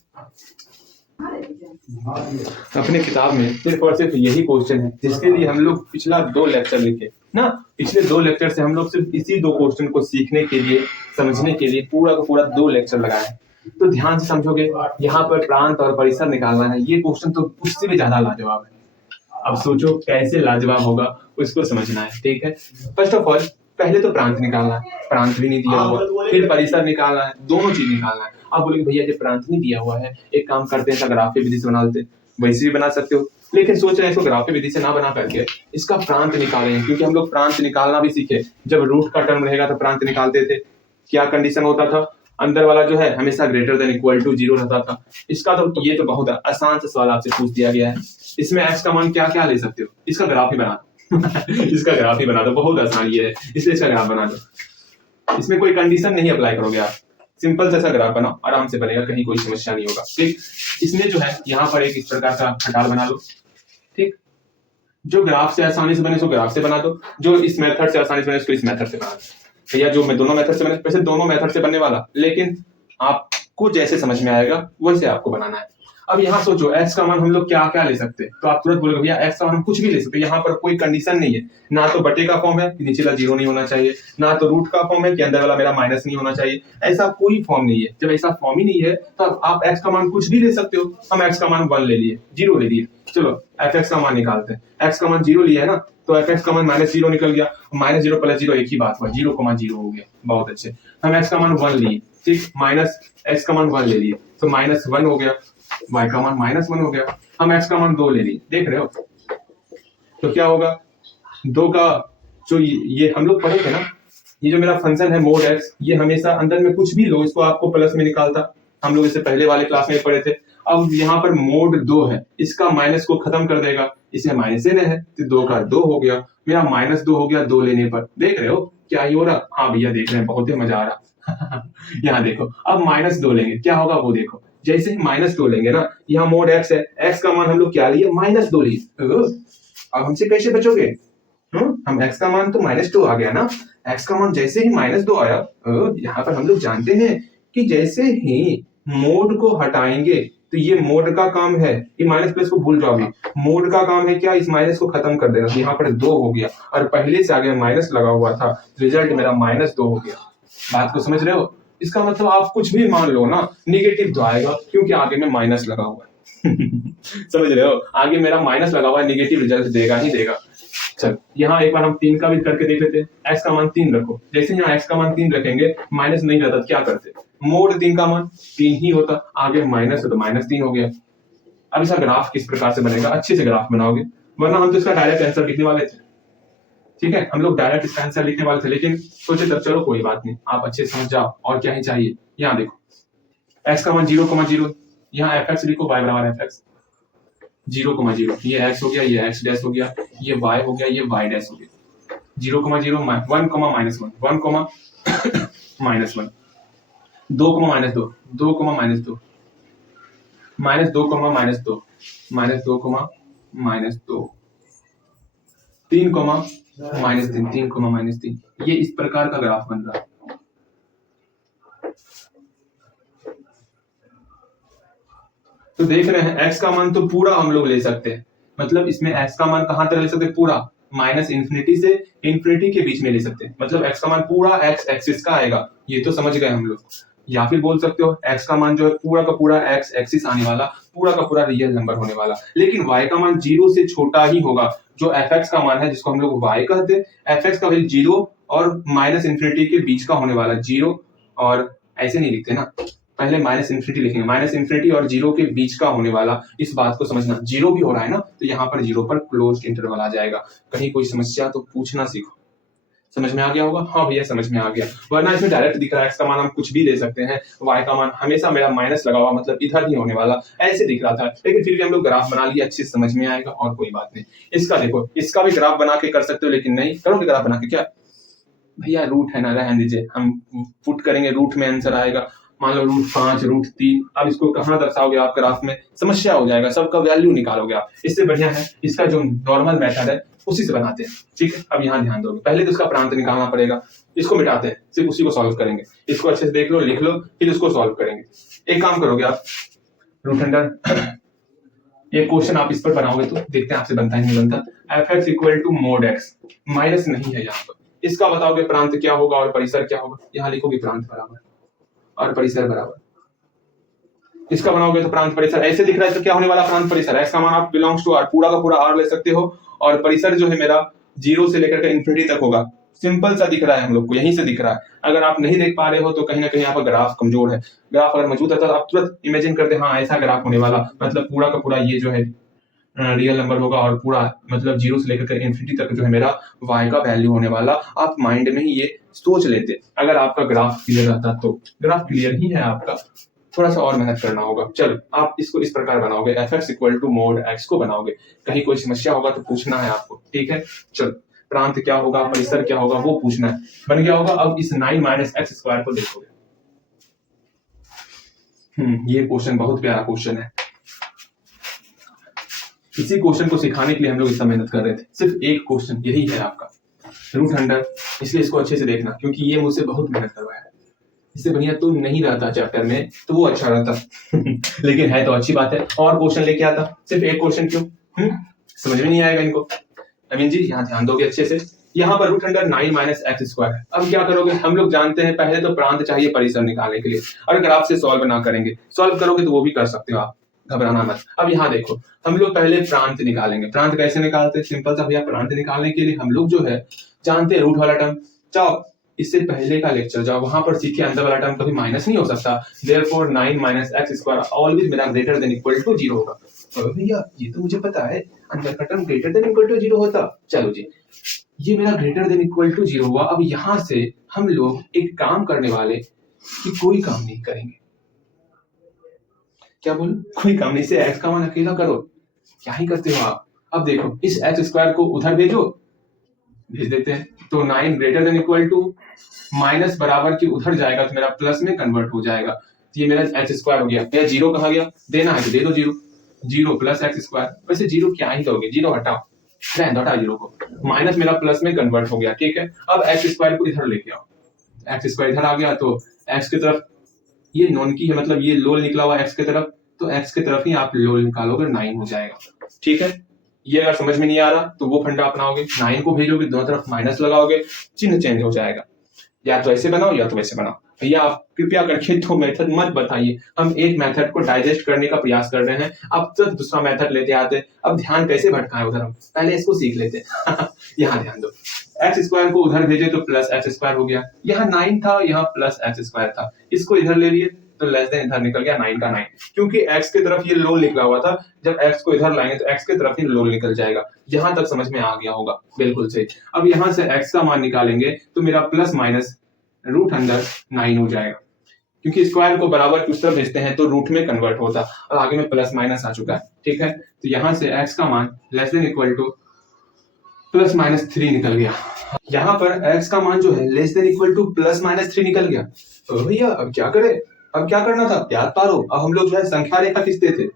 अपने किताब में सिर्फ और सिर्फ यही क्वेश्चन है जिसके लिए हम लोग पिछला 2 लेक्चर लिखे ना। पिछले 2 लेक्चर से हम लोग सिर्फ इसी 2 क्वेश्चन को सीखने के लिए, समझने के लिए पूरा का पूरा 2 लेक्चर लगाए हैं। तो ध्यान से समझोगे, यहाँ पर प्रांत और परिसर निकालना है, ये क्वेश्चन तो उससे भी ज्यादा लाजवाब है। अब सोचो कैसे लाजवाब होगा, उसको समझना है। ठीक है, फर्स्ट ऑफ ऑल पहले तो प्रांत निकालना है, प्रांत भी नहीं दिया हुआ, फिर परिसर निकालना है, दोनों चीज निकालना है। आप बोलेंगे भैया जब प्रांत नहीं दिया हुआ है, एक काम करते हैं, ग्राफी विधि से बना लेते। वैसे भी बना सकते हो, लेकिन सोच रहे हैं इसको ग्राफी विधि से ना बना करके इसका प्रांत निकालें, क्योंकि हम लोग प्रांत निकालना भी सीखे। जब रूट का टर्म रहेगा तो प्रांत निकालते थे, क्या कंडीशन होता था? अंदर वाला जो है हमेशा ग्रेटर देन इक्वल टू 0 रहता था। इसका तो ये तो बहुत आसान सा सवाल आपसे पूछ दिया गया है। इसमें x का मान क्या क्या ले सकते हो? इसका ग्राफ ही बना दो इसका ग्राफ ही बना दो, बहुत आसान ये है, इसलिए इसका ग्राफ बना दो। इसमें कोई कंडीशन नहीं अप्लाई करोगे आप, सिंपल सा ग्राफ बनाओ, आराम से बनेगा, कहीं कोई समस्या नहीं होगा। ठीक, इसमें जो है यहाँ पर एक इस प्रकार का खटाल बना लो। ठीक, जो ग्राफ से आसानी से बने उसको ग्राफ से बना दो, जो इस मेथड से आसानी से बने उसको इस मेथड से बना दो। भैया जो मैं दोनों मेथड से बने, वैसे दोनों मेथड से बनने वाला, लेकिन आपको जैसे समझ में आएगा वैसे आपको बनाना है। अब यहाँ सोचो x का मान हम लोग क्या क्या ले सकते हैं, तो आप तुरंत बोलोगे भैया x का मान हम कुछ भी ले सकते हैं। यहाँ पर कोई कंडीशन नहीं है, ना तो बटे का फॉर्म है कि नीचे वाला 0 नहीं होना चाहिए, ना तो रूट का फॉर्म है कि अंदर वाला मेरा माइनस नहीं होना चाहिए, ऐसा कोई फॉर्म नहीं है। जब ऐसा फॉर्म ही नहीं है तो आप x का मान कुछ भी ले सकते हो। हम x का मान 1 ले लिए, 0 ले लिए, चलो fx का मान निकालते हैं। x का मान 0 लिया है ना, तो fx का मान -0 निकल गया, -0 + 0 एक ही बात हुआ, 0,0 हो गया। बहुत अच्छे, हम x का मान 1 लिए, ठीक, माइनस x का मान 1 ले लिए, तो -1 हो गया, y का मान -1 हो गया। हम x का मान 2 ले लिए, देख रहे हो, तो क्या होगा? 2 का जो ये हम लोग पढ़े थे ना, ये जो मेरा फंक्शन है मोड x, ये हमेशा अंदर में कुछ भी लो इसको आपको प्लस में निकालता, हम लोग इससे पहले वाले क्लास में पढ़े थे। अब यहाँ पर मोड 2 है, इसका माइनस को खत्म कर देगा, इसे माइनस लेना है, तो 2 का 2 हो गया, मेरा -2 हो गया 2 लेने पर। देख रहे हो क्या ही हो रहा? हाँ भैया देख रहे हैं, बहुत ही मजा आ रहा यहाँ देखो, अब -2 लेंगे, क्या होगा वो देखो। जैसे ही -2 लेंगे ना, यहाँ मोड x है, x का मान हम लोग क्या लिए? -2 लिए। अब हमसे कैसे बचोगे? हम x का मान तो -2 आ गया ना, x का मान जैसे ही -2 आया, यहाँ पर हम लोग जानते हैं कि जैसे ही मोड को हटाएंगे तो ये मोड का काम है, ये माइनस प्लस को भूल जाओ अभी, मोड का काम है क्या? इस माइनस को खत्म कर देना। यहाँ पर 2 हो गया और पहले से आगे माइनस लगा हुआ था, रिजल्ट मेरा -2 हो गया। बात को समझ रहे हो? इसका मतलब आप कुछ भी मान लो ना, निगेटिव तो आएगा, क्योंकि आगे में माइनस लगा हुआ है समझ रहे हो? आगे मेरा माइनस लगा हुआ है, निगेटिव रिजल्ट देगा ही देगा। चल, यहाँ एक बार हम 3 का भी करके देख लेते हैं। x का मान 3 रखो, जैसे यहाँ x का मान 3 रखेंगे, माइनस नहीं रहता, क्या करते? मोड 3 का मान 3 ही होता, आगे माइनस है तो -3 हो गया। अब इसका ग्राफ किस प्रकार से बनेगा? अच्छे से ग्राफ बनाओगे, वरना हम तो इसका डायरेक्ट आंसर लिखने वाले थे। ठीक है, हम लोग डायरेक्ट इसका आंसर लिखने वाले थे, लेकिन सोचे तब चलो कोई बात नहीं, आप अच्छे समझ जाओ, और क्या ही चाहिए। यहाँ देखो, x का मान 0,0, यहाँ fx लिखो, y बराबर fx, 0,0, ये x हो गया, ये x डैश हो गया, ये y हो गया, ये y डैश हो गया। 0,0 1, -1, 1, -1, 2, -2, 2, -2, -2, -2, -2, -2, -2, -3, -3, -3, ये इस प्रकार का ग्राफ बन रहा है। तो देख रहे हैं, x का मान तो पूरा हम लोग ले सकते हैं, मतलब इसमें x का मान कहां तक ले सकते हैं? पूरा, -∞ से ∞ के बीच में ले सकते हैं, मतलब x का मान पूरा x एक्सिस का आएगा, ये तो समझ गए हम लोग। या फिर बोल सकते हो x का मान जो है पूरा का पूरा x एक्सिस आने वाला, पूरा का पूरा रियल नंबर होने वाला, लेकिन y का मान 0 से छोटा ही होगा, जो fx का मान है जिसको हम लोग y कहते हैं, fx का वैल्यू 0 और माइनस इन्फिनिटी के बीच का होने वाला 0, और ऐसे नहीं लिखते ना, पहले माइनस इन्फिनिटी लिखेंगे, माइनस इन्फिनिटी और 0 के बीच का होने वाला, इस बात को समझना, 0 भी हो रहा है ना तो यहाँ पर 0 पर क्लोज इंटरवल आ जाएगा। कहीं कोई समस्या तो पूछना सीखो। समझ में आ गया होगा? हाँ भैया समझ में आ गया। वरना इसमें डायरेक्ट दिख रहा है x का मान हम कुछ भी ले सकते हैं, y का मान हमेशा मेरा माइनस लगा हुआ मतलब इधर ही होने वाला, ऐसे दिख रहा था, लेकिन फिर भी हम लोग ग्राफ बना लिए, अच्छे से समझ में आएगा और कोई बात नहीं। इसका देखो, इसका भी ग्राफ बना के कर सकते हो, लेकिन नहीं करोगे ग्राफ बना के क्या भैया, रूट है ना, रहने दीजिए, हम पुट करेंगे, रूट में आंसर आएगा, मान लो √5 √3, अब इसको कहाँ दर्शाओगे आप ग्राफ में, समस्या हो जाएगा, सबका वैल्यू निकालोगे आप। इससे बढ़िया है इसका जो नॉर्मल मेथड है उसी से बनाते हैं, ठीक है। अब यहाँ ध्यान दोगे, पहले तो इसका प्रांत निकालना पड़ेगा, इसको मिटाते हैं, सिर्फ उसी को सॉल्व करेंगे, इसको अच्छे से देख लो, लिख लो, फिर इसको सॉल्व करेंगे। एक काम करोगे आप, रूट अंडर एक क्वेश्चन आप इस पर बनाओगे तो देखते हैं आपसे बनता है नहीं बनता। fx equal to mod x, minus नहीं है यहाँ पर, इसका बताओगे प्रांत क्या होगा और परिसर क्या होगा। यहाँ लिखोगे प्रांत बराबर और परिसर बराबर, इसका बनाओगे तो प्रांत परिसर ऐसे दिख रहा है, तो क्या होने वाला प्रांत परिसर, x का मान आप बिलोंग्स टू r, पूरा का पूरा r ले सकते हो, और परिसर जो है मेरा 0 से लेकर के इन्फिनिटी तक होगा। सिंपल सा दिख रहा है हम लोग को, यहीं से दिख रहा है। अगर आप नहीं देख पा रहे हो तो कहीं ना कहीं यहाँ पर ग्राफ कमजोर है, ग्राफ अगर मौजूद है तो आप तुरंत इमेजिन करते हाँ ऐसा ग्राफ होने वाला, मतलब पूरा का पूरा ये जो है रियल नंबर होगा, और पूरा मतलब 0 से लेकर इन्फिनिटी तक जो है मेरा y का वैल्यू होने वाला, आप माइंड में ही ये सोच लेते। अगर आपका ग्राफ क्लियर रहता तो, ग्राफ क्लियर ही है आपका, थोड़ा सा और मेहनत करना होगा। चलो आप इसको इस प्रकार बनाओगे, fx equal to mod x को बनाओगे, कहीं कोई समस्या होगा तो पूछना है आपको, ठीक है। चलो प्रांत क्या होगा, परिसर क्या होगा वो पूछना है, बन गया होगा। अब इस 9 माइनस एक्स स्क्वायर को देखोगे, ये क्वेश्चन बहुत प्यारा क्वेश्चन है, इसी क्वेश्चन को सिखाने के लिए हम लोग इतना मेहनत कर रहे थे। सिर्फ एक क्वेश्चन यही है आपका रूट अंडर, इसलिए इसको अच्छे से देखना, क्योंकि ये मुझसे बहुत मेहनत करवाया है। इससे बढ़िया तो नहीं रहता चैप्टर में तो वो अच्छा रहता लेकिन है तो अच्छी बात है, और क्वेश्चन लेके आता, सिर्फ एक क्वेश्चन क्यों, समझ में नहीं आएगा इनको। अमीन जी यहाँ ध्यान दोगे अच्छे से, यहाँ पर root under 9 minus x square है। अब क्या करोगे, हम लोग जानते हैं पहले तो प्रांत चाहिए परिसर निकालने के लिए, और अगर आपसे सॉल्व ना करेंगे, सॉल्व करोगे तो वो भी कर सकते हो आप, घबराना मत। अब यहाँ देखो, हम लोग पहले प्रांत निकालेंगे। प्रांत कैसे निकालते हैं, सिंपल सा भैया, प्रांत निकालने के लिए हम लोग जो है जानते हैं रूट वाला टर्म, जाओ इससे पहले का लेक्चर जाओ, वहां पर सीखे अंदर वाला टर्म कभी माइनस नहीं हो सकता, therefore 9 minus x square always मेरा ग्रेटर देन इक्वल टू 0 होगा। तो भैया ये तो मुझे पता है, अंदर का term greater than equal to 0 होता। चलो जी, ये मेरा ग्रेटर देन इक्वल टू 0 हुआ। अब यहां से हम लोग एक काम करने वाले कि कोई काम नहीं करेंगे, क्या बोलो, कोई काम नहीं, से एक्स का मान अकेला करो, क्या ही करते हो आप। अब देखो इस एक्स स्क्वायर को उधर भेजो, भेज देते हैं, तो 9 greater than equal to minus बराबर की उधर जाएगा तो मेरा प्लस में कन्वर्ट हो जाएगा, तो ये मेरा एक्स स्क्वायर हो गया। क्या 0 कहा गया, देना है तो दे दो 0, 0 प्लस एक्स स्क्वायर, वैसे 0 क्या ही दोगे, 0 हटाओ, रहने दो 0 को, माइनस मेरा प्लस में कन्वर्ट हो गया, ठीक है। अब एक्स स्क्वायर को इधर लेके आओ, एक्स स्क्वायर इधर आ गया तो एक्स की तरफ, ये नॉन की है मतलब ये लोल निकला हुआ एक्स की तरफ, तो एक्स की तरफ ही आप लोल निकालोगे, 9 हो जाएगा, ठीक है। ये अगर समझ में नहीं आ रहा तो वो फंडा अपनाओगे, 9 को भेजोगे, दोनों तरफ माइनस लगाओगे, चिन्ह चेंज हो जाएगा, या तो ऐसे बनाओ या तो वैसे बनाओ। भैया आप कृपया करके दो मेथड मत बताइए, हम एक मेथड को डाइजेस्ट करने का प्रयास कर रहे हैं, अब तक दूसरा मेथड लेते आते, अब ध्यान कैसे भटकाएं उधर, हम पहले इसको सीख लेते यहाँ ध्यान दो, एक्स स्क्वायर को उधर भेजे तो प्लस एक्स स्क्वायर हो गया, यहाँ 9 था, यहाँ प्लस एक्स स्क्वायर था, इसको इधर ले लिए तो लेस देन इधर निकल गया 9 का 9, क्योंकि x की तरफ ये लोल निकला हुआ था, जब x को इधर लाएंगे तो x की तरफ ही लोल निकल जाएगा। यहां तक समझ में आ गया होगा, बिल्कुल सही। अब यहां से x का मान निकालेंगे तो मेरा प्लस माइनस रूट अंडर 9 हो जाएगा, क्योंकि स्क्वायर को बराबर की उस तरफ भेजते हैं तो रूट में कन्वर्ट होता, और आगे में प्लस माइनस आ चुका है, ठीक है। तो यहां से x का मान less than equal two plus minus 3 निकल गया, यहाँ पर x का मान जो है less than equal two plus minus 3 निकल गया। तो भैया अब क्या करें, अब क्या करना था, याद पारो, अब हम लोग जो है संख्या रेखा खींचते थे।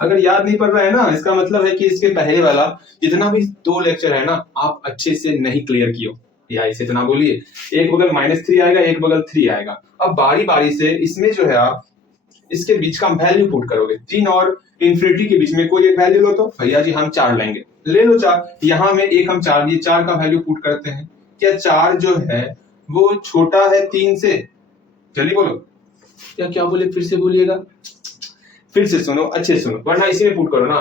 अगर याद नहीं पड़ रहा है ना, इसका मतलब है कि इसके पहले वाला जितना भी 2 लेक्चर है ना, आप अच्छे से नहीं क्लियर किए, या इसे इतना बोलिए, एक बगल -3 आएगा, एक बगल 3 आएगा। अब बारी बारी से इसमें जो है आप इसके बीच का वैल्यू पुट करोगे, 3 और इन्फिनिटी के बीच में कोई एक वैल्यू लो, तो भैया जी हम 4 लेंगे, ले लो 4, यहाँ में एक हम 4, ये 4 का वैल्यू पुट करते हैं। क्या 4 जो है वो छोटा है 3 से, जल्दी बोलो, क्या बोले, फिर से बोलिएगा, फिर से सुनो, अच्छे सुनो, वरना इसी में पुट करो ना,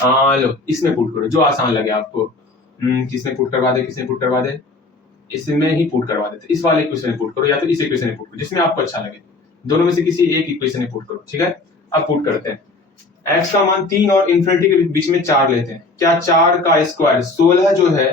लो इसमें पुट करो जो आसान लगे आपको। किसमें पुट करवा दे, इसमें ही पुट करवा देते, इस वाले इक्वेशन में पुट करो या तो इस इक्वेशन में पुट करो, जिसमें आपको अच्छा लगे, दोनों में से किसी एक इक्वेशन में पुट करो। ठीक है, अब पुट करते हैं। x का मान 3 और इन्फिनिटी के बीच में 4 लेते हैं। क्या 4 का स्क्वायर 16 जो है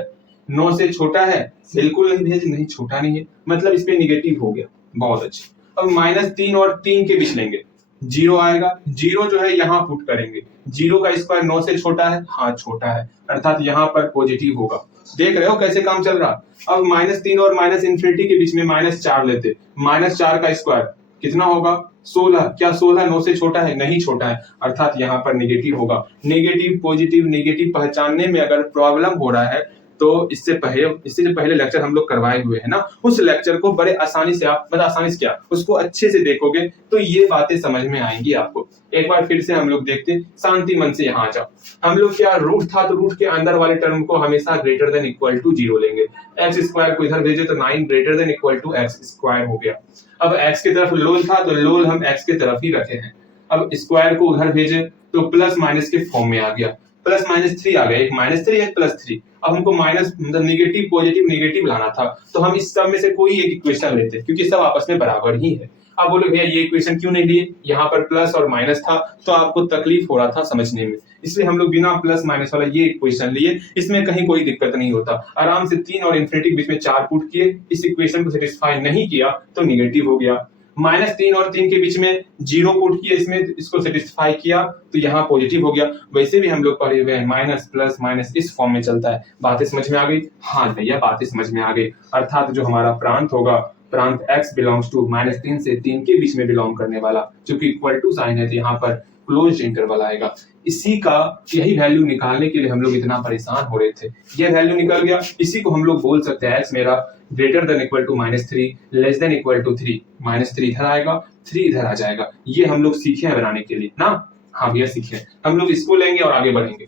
9 से छोटा है? बिल्कुल नहीं भेज, नहीं छोटा नहीं है, मतलब इस पे निगेटिव हो गया। बहुत अच्छा। अब -3 और 3 के बीच लेंगे, 0 आएगा। 0 जो है यहाँ पुट करेंगे। 0 का स्क्वायर 9 से छोटा है? हाँ छोटा है, अर्थात यहाँ पर पॉजिटिव होगा। देख रहे हो कैसे काम चल रहा। अब -3 और -इन्फिनिटी के बीच में -4 लेते, -4 का स्क्वायर कितना होगा? 16। क्या 16 9 से छोटा है? नहीं छोटा है, अर्थात यहाँ पर नेगेटिव होगा। नेगेटिव पॉजिटिव नेगेटिव पहचानने में अगर प्रॉब्लम हो रहा है तो इससे जो पहले लेक्चर हम लोग करवाए हुए हैं ना, उस लेक्चर को बड़े आसानी से आप मतलब आसानी से क्या उसको अच्छे से देखोगे तो ये बातें समझ में आएंगी आपको। एक बार फिर से हम लोग देखते, शांति मन से यहाँ जाओ। हम लोग क्या रूट था तो रूट के अंदर वाले टर्म को हमेशा ग्रेटर देन इक्वल टू 0 लेंगे। एक्स स्क्वायर को इधर भेजे तो 9 greater than equal to x square हो गया। अब एक्स की तरफ लोल था तो लोल हम एक्स की तरफ ही रखे हैं। अब स्क्वायर को उधर भेजे तो प्लस माइनस के फॉर्म में आ गया, प्लस -3 आ गया, एक -3 एक +3। अब हमको माइनस मतलब निगेटिव पॉजिटिव नेगेटिव लाना था तो हम इस सब में से कोई एक इक्वेशन लेते क्योंकि सब आपस में बराबर ही है। अब बोलो भैया ये इक्वेशन क्यों नहीं लिए, यहाँ पर प्लस और माइनस था तो आपको तकलीफ हो रहा था समझने में, इसलिए हम लोग बिना प्लस माइनस वाला ये इक्वेशन लिए। इसमें कहीं कोई दिक्कत नहीं होता, आराम से 3 और इन्फिनिटी के बीच में 4 पुट किए, इस इक्वेशन को सेटिस्फाई नहीं किया तो निगेटिव हो गया। -3 और 3 के बीच में 0 पुट किया, इसमें इसको सेटिस्फाई किया तो यहाँ पॉजिटिव हो गया। वैसे भी हम लोग पढ़े हुए हैं माइनस प्लस माइनस इस फॉर्म में चलता है। बातें समझ में आ गई? हाँ भैया बातें समझ में आ गई। अर्थात जो हमारा प्रांत होगा, प्रांत x बिलोंग्स टू -3 से 3 के बीच में बिलोंग करने वाला, क्योंकि इक्वल टू साइन है तो यहाँ पर क्लोज्ड इंटरवल आएगा। इसी का यही वैल्यू निकालने के लिए हम लोग इतना परेशान हो रहे थे। ये वैल्यू निकल गया, इसी को हम लोग बोल सकते हैं x मेरा greater than equal to -3 less than equal to 3। -3 इधर आएगा, 3 इधर आ जाएगा। ये हम लोग सीखे हैं बनाने के लिए ना। हाँ भैया सीखे, हम लोग इसको लेंगे और आगे बढ़ेंगे।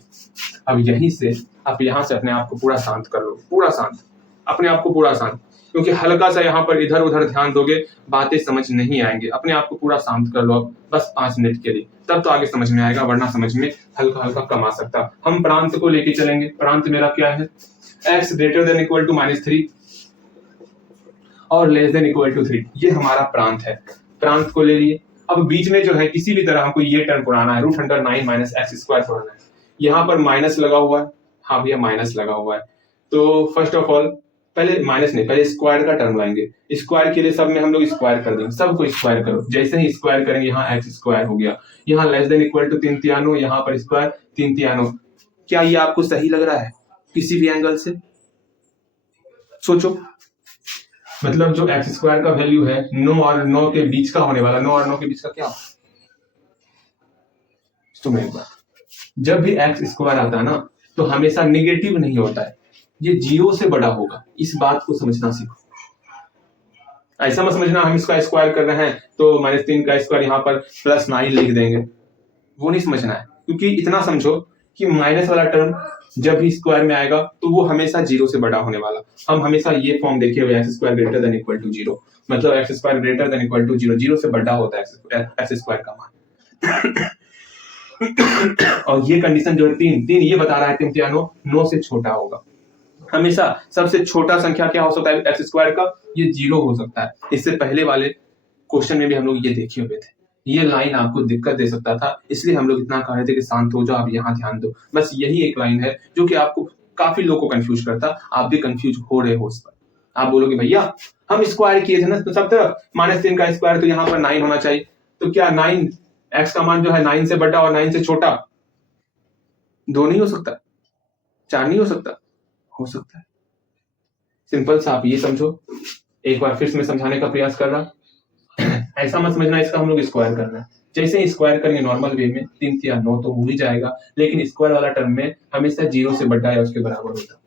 अब यहीं से आप यहाँ से अपने आप को पूरा शांत कर लो, पूरा शांत, अपने आप को पूरा शांत, क्योंकि हल्का सा यहाँ पर इधर उधर ध्यान दोगे बातें समझ नहीं आएंगे। अपने आप को पूरा शांत कर लो अब बस 5 मिनट के लिए, तब तो आगे समझ में आएगा, वरना समझ में हल्का हल्का कम आ सकता। हम प्रांत को लेके चलेंगे। प्रांत मेरा क्या है? x greater than equal to -3 और लेस देन इक्वल टू 3, ये हमारा प्रांत है। प्रांत को ले लिए। अब बीच में जो है किसी भी तरह हमको ये टर्म पुराना है, √9 - x स्क्वायर पुराना है। यहाँ पर माइनस लगा हुआ है, हाँ भैया माइनस लगा हुआ है। तो फर्स्ट ऑफ ऑल पहले माइनस नहीं, पहले स्क्वायर का टर्म लाएंगे। स्क्वायर के लिए सब में हम लोग स्क्वायर कर देंगे, सबको स्क्वायर करो। जैसे ही स्क्वायर करेंगे यहाँ x स्क्वायर हो गया, यहाँ लेस देन इक्वल टू 3 तियानो, यहाँ पर स्क्वायर 3 तियानो। क्या ये आपको सही लग रहा है किसी भी एंगल से? सोचो, मतलब जो x स्क्वायर का वैल्यू है 9 और 9 के बीच का होने वाला, 9 और 9 के बीच का क्या? सुनो एक बार, जब भी x स्क्वायर आता है ना तो हमेशा निगेटिव नहीं होता है, ये 0 से बड़ा होगा। इस बात को समझना सीखो। ऐसा मत समझना हम इसका स्क्वायर कर रहे हैं तो -3 का स्क्वायर यहाँ पर +9 लिख देंगे, वो नहीं समझना है। क्योंकि इतना समझो कि माइनस वाला टर्म जब भी स्क्वायर में आएगा तो वो हमेशा 0 से बड़ा होने वाला। हम हमेशा ये फॉर्म देखे हुए x square greater than equal to 0, मतलब x square greater than equal to 0, 0 से बड़ा होता है x स्क्वायर का मान। और ये कंडीशन जो है 3 ये बता रहा है 3 तियानो 9 से छोटा होगा। हमेशा सबसे छोटा संख्या क्या हो सकता है एक्स स्क्वायर का? ये 0 हो सकता है। इससे पहले वाले क्वेश्चन में भी हम लोग ये देखे हुए थे। ये लाइन आपको दिक्कत दे सकता था, इसलिए हम लोग इतना कह रहे थे कि शांत हो जाओ, आप यहाँ ध्यान दो। बस यही एक लाइन है जो कि आपको काफी लोगों को कंफ्यूज करता, आप भी कंफ्यूज हो रहे हो इस पर। आप बोलोगे भैया हम स्क्वायर किए थे ना तो सब तरफ -3 का स्क्वायर, तो यहाँ पर 9 होना चाहिए। तो क्या 9 एक्स का मान जो है 9 से बड़ा और 9 से छोटा 2 नहीं हो सकता? 4 नहीं हो सकता? हो सकता है। सिंपल सा आप ये समझो, एक बार फिर से मैं समझाने का प्रयास कर रहा। ऐसा मत समझना इसका हम लोग स्क्वायर कर रहे हैं। जैसे ही स्क्वायर करेंगे नॉर्मल वे में 3 या 9 तो हो ही जाएगा, लेकिन स्क्वायर वाला टर्म में हमेशा 0 से बड़ा या उसके बराबर होता है।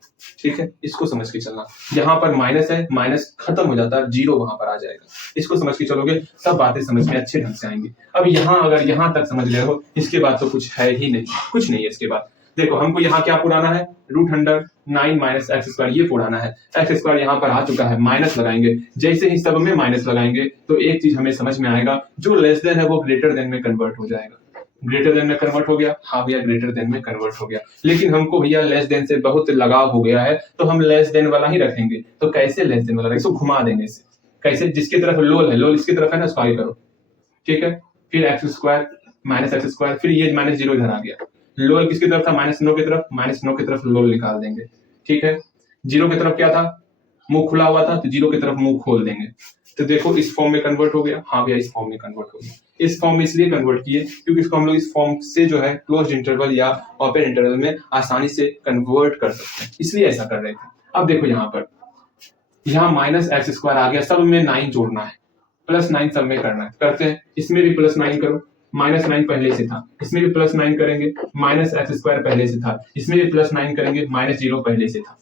ठीक है, इसको समझ के चलना। यहाँ पर माइनस है, माइनस खत्म हो जाता है, 0 वहां पर आ जाएगा। इसको समझ के चलोगे सब बातें समझ में अच्छे ढंग से आएंगी। अब यहाँ अगर यहाँ तक समझ गए हो, इसके बाद तो कुछ है ही नहीं, कुछ नहीं है इसके बाद। देखो हमको यहाँ क्या पुराना है, √9 - x स्क्वायर, ये पुराना है। x स्क्वायर यहाँ पर आ चुका है, माइनस लगाएंगे। जैसे ही सब में माइनस लगाएंगे तो एक चीज हमें समझ में आएगा, जो लेस देन है वो ग्रेटर देन में कन्वर्ट हो जाएगा। ग्रेटर देन में कन्वर्ट हो गया, हाँ भैया ग्रेटर देन में कन्वर्ट हो गया, लेकिन हमको भैया लेस देन से बहुत लगाव हो गया है तो हम लेस देन वाला ही रखेंगे। तो कैसे लेस देन वाला, इसको घुमा देंगे इसे, कैसे, जिसकी तरफ लोल है, लोल इसकी तरफ है ना, इसको आगे करो, ठीक है। फिर x square minus x square, फिर ये माइनस जीरो इधर आ गया, लोल किसकी तरफ था, -9 की तरफ, -9 की तरफ लोल निकाल देंगे, ठीक है। जीरो की तरफ क्या था, मुंह खुला हुआ था, तो जीरो की तरफ मुंह खोल देंगे। तो देखो इस फॉर्म में कन्वर्ट हो गया, हाँ भैया इस फॉर्म में कन्वर्ट हो गया। इस फॉर्म में इसलिए कन्वर्ट किए क्योंकि इसको हम लोग इस फॉर्म से जो है क्लोज्ड इंटरवल या ओपन इंटरवल में आसानी से कन्वर्ट कर सकते हैं, इसलिए ऐसा कर रहे थे। अब देखो यहाँ पर, यहाँ माइनस एक्स स्क्वायर आ गया, सब में 9 जोड़ना है, +9 सब में करना है, करते हैं। इसमें भी +9 करो, -9 पहले से था, इसमें भी +9 करेंगे, माइनस एक्स स्क्वायर पहले से था, इसमें भी +9 करेंगे, -0 पहले से था,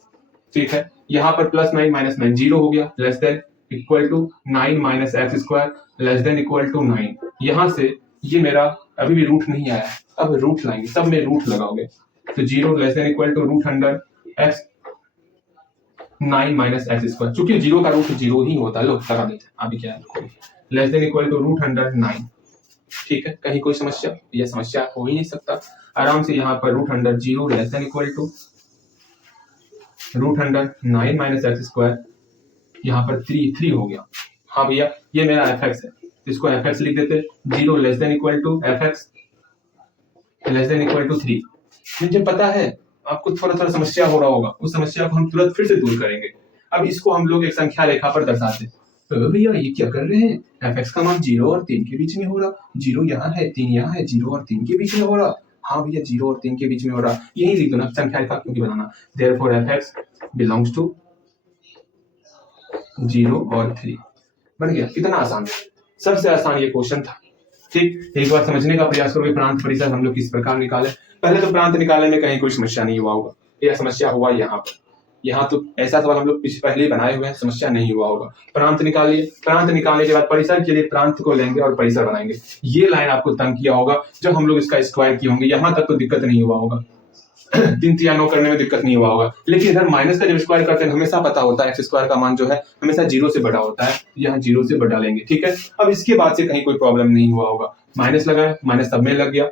ठीक है। यहाँ पर +9 -9 0 हो गया, less than equal to 9 minus x square less than equal to 9। यहाँ से ये मेरा अभी भी रूट नहीं आया, अब रूट लाएंगे, सब में रूट लगाओगे, तो 0 less than equal to √100 x 9 minus x square, चूंकि 0 का रूट 0 ही होता है, लो लगा देते हैं, अभी क्या है, लेस देन इक्वल टू √109, ठीक है। कहीं कोई समस्या, यह समस्या हो ही नहीं सकता, आराम से यहाँ पर √0 less than equal to √9 minus x square, यहाँ पर 3 हो गया, हाँ भैया ये मेरा fx है, इसको fx लिख देते, 0 less than equal to fx less than equal to 3। मुझे पता है आपको थोड़ा समस्या हो रहा होगा, उस समस्या को हम तुरंत फिर से दूर करेंगे। अब इसको हम लोग एक संख्या रेखा पर दर्शाते, तो भैया ये क्या कर रहे हैं, fx का मान 0 और 3 के बीच में हो रहा, 0 यहाँ है 3 यहाँ है, 0 और 3 के बीच में हो रहा, हाँ भैया 0 और 3 के बीच में हो रहा, यही लिख दो ना, संख्या रेखा क्योंकि बनाना, देयरफॉर fx बिलोंग्स टू 0 और 3, बन गया। कितना आसान है, सबसे आसान ये क्वेश्चन था, ठीक। एक बार समझने का प्रयास करोगे, प्रांत परिसर हम लोग किस प्रकार निकाले। पहले तो प्रांत निकालने में कहीं कोई समस्या नहीं हुआ होगा, यह समस्या हुआ यहाँ पर, यहाँ तो ऐसा सवाल हम लोग पहले ही बनाए हुए हैं, समस्या नहीं हुआ होगा। प्रांत निकालिए, प्रांत निकालने के बाद परिसर के लिए प्रांत को लेंगे और परिसर बनाएंगे। ये लाइन आपको तंग किया होगा जब हम लोग इसका स्क्वायर किए होंगे, यहाँ तक तो दिक्कत नहीं हुआ होगा, 3 या 9 करने में दिक्कत नहीं हुआ होगा, लेकिन इधर माइनस का जब स्क्वायर करते हैं हमेशा पता होता है एक्स स्क्वायर का मान जो है हमेशा 0 से बड़ा होता है, यहाँ 0 से बड़ा लेंगे, ठीक है। अब इसके बाद से कहीं कोई प्रॉब्लम नहीं हुआ होगा, माइनस लगाए, माइनस सब में लग गया,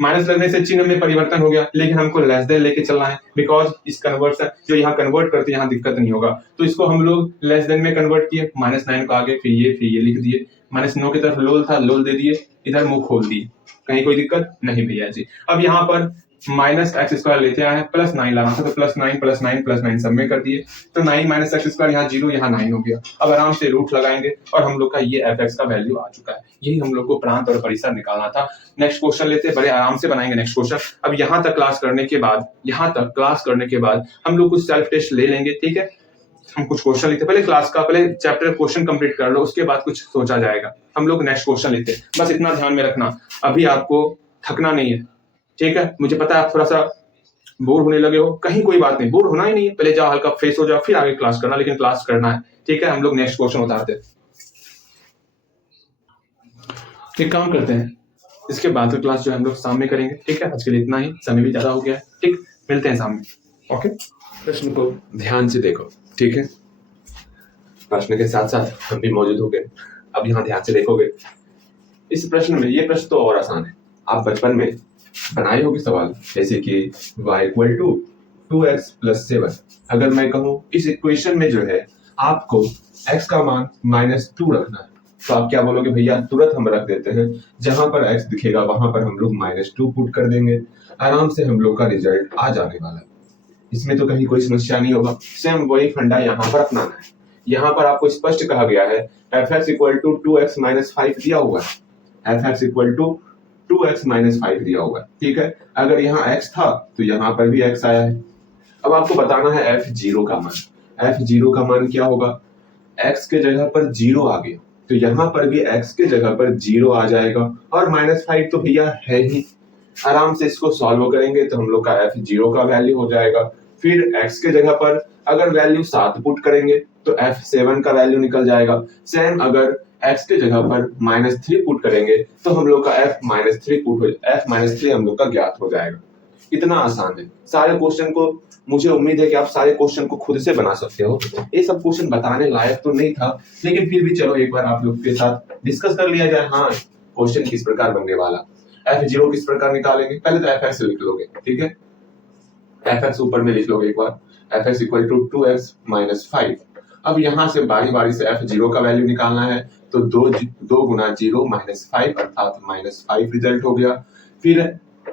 माइनस लगने से चिन्ह में परिवर्तन हो गया, लेकिन हमको लेस देन लेके चलना है, बिकॉज इस कन्वर्सन जो यहाँ कन्वर्ट करते हैं यहाँ दिक्कत नहीं होगा, तो इसको हम लोग लेस देन में कन्वर्ट किए, -9 को आगे फिर ये लिख दिए, -9 की तरफ लोल था, लोल दे दिए, इधर मुंह खोल दिए, कहीं कोई दिक्कत नहीं भैया जी। अब यहाँ पर माइनस एक्स स्क्वायर लेते आए हैं, +9 लाना था, तो +9 सब में कर दिए, तो 9 माइनस एक्स स्क्वायर, यहाँ 0 यहाँ 9 हो गया। अब आराम से रूट लगाएंगे और हम लोग का ये fx का वैल्यू आ चुका है, यही हम लोग को प्रांत और परिसर निकालना था। नेक्स्ट क्वेश्चन लेते हैं, बड़े आराम से बनाएंगे नेक्स्ट क्वेश्चन। अब यहाँ तक क्लास करने के बाद हम लोग कुछ सेल्फ टेस्ट ले लेंगे, ठीक है। हम कुछ क्वेश्चन लेते, पहले क्लास का पहले चैप्टर क्वेश्चन कंप्लीट कर लो, उसके बाद कुछ सोचा जाएगा। हम लोग नेक्स्ट क्वेश्चन लेते हैं, बस इतना ध्यान में रखना, अभी आपको थकना नहीं है, ठीक है। मुझे पता है आप थोड़ा सा बोर होने लगे हो, कहीं कोई बात नहीं, बोर होना ही नहीं है, पहले जाओ हल्का फ्रेश हो जाओ, फिर आगे क्लास करना, लेकिन क्लास करना है, ठीक है। हम लोग नेक्स्ट क्वेश्चन उतारते हैं, एक काम करते हैं, इसके बाद तो क्लास जो हम लोग शाम में करेंगे, ठीक है। आज के लिए इतना ही, समय भी ज्यादा हो गया है, ठीक, मिलते हैं शाम में, ओके। प्रश्न को ध्यान से देखो, ठीक है, प्रश्न के साथ साथ हम भी मौजूद हो गए। अब यहाँ ध्यान से देखोगे, इस प्रश्न में, ये प्रश्न तो और आसान है, आप बचपन में बनाए होंगे सवाल, जैसे कि y = 2x + 7। अगर मैं कहूं इस इक्वेशन में जो है आपको x का मान -2 रखना है, तो आप क्या बोलोगे, भैया तुरंत हम रख देते हैं, जहां पर x दिखेगा वहां पर हम लोग -2 पुट कर देंगे, आराम से हम लोग का रिजल्ट आ जाने वाला है, इसमें तो कहीं कोई समस्या नहीं होगा। सेम वही फंडा यहाँ पर अपनाना है, यहाँ पर आपको स्पष्ट कहा गया है fx = 2x - 5 दिया हुआ है, fx = 2x - 5 दिया हुआ है, ठीक है। अगर यहाँ x था तो यहाँ पर भी x आया है। अब आपको बताना है f0 का मान, f0 का मान क्या होगा, x के जगह पर 0 आ गया, तो यहाँ पर भी x के जगह पर 0 आ जाएगा, और -5 तो भैया है ही, आराम से इसको सॉल्व करेंगे तो हम लोग का f0 का वैल्यू हो जाएगा। फिर x के जगह पर अगर वैल्यू 7 पुट करेंगे तो f7 का वैल्यू निकल जाएगा। सेम अगर x के जगह पर -3 पुट करेंगे तो हम लोग का f-3 हम लोग का ज्ञात हो जाएगा। इतना आसान है, सारे क्वेश्चन को मुझे उम्मीद है कि आप सारे क्वेश्चन को खुद से बना सकते हो। ये सब क्वेश्चन बताने लायक तो नहीं था, लेकिन फिर भी चलो एक बार आप लोग के साथ डिस्कस कर लिया जाए, हाँ क्वेश्चन किस प्रकार बनने वाला। f0 किस प्रकार निकालेंगे, पहले तो fx लिख लोगे, ठीक है, fx ऊपर में लिख लोगे एक बार, fx equal to 2x minus 5। अब यहाँ से बारी बारी से f0 का वैल्यू निकालना है, तो दो गुना 0 माइनस 5 अर्थात माइनस 5 रिजल्ट हो गया। फिर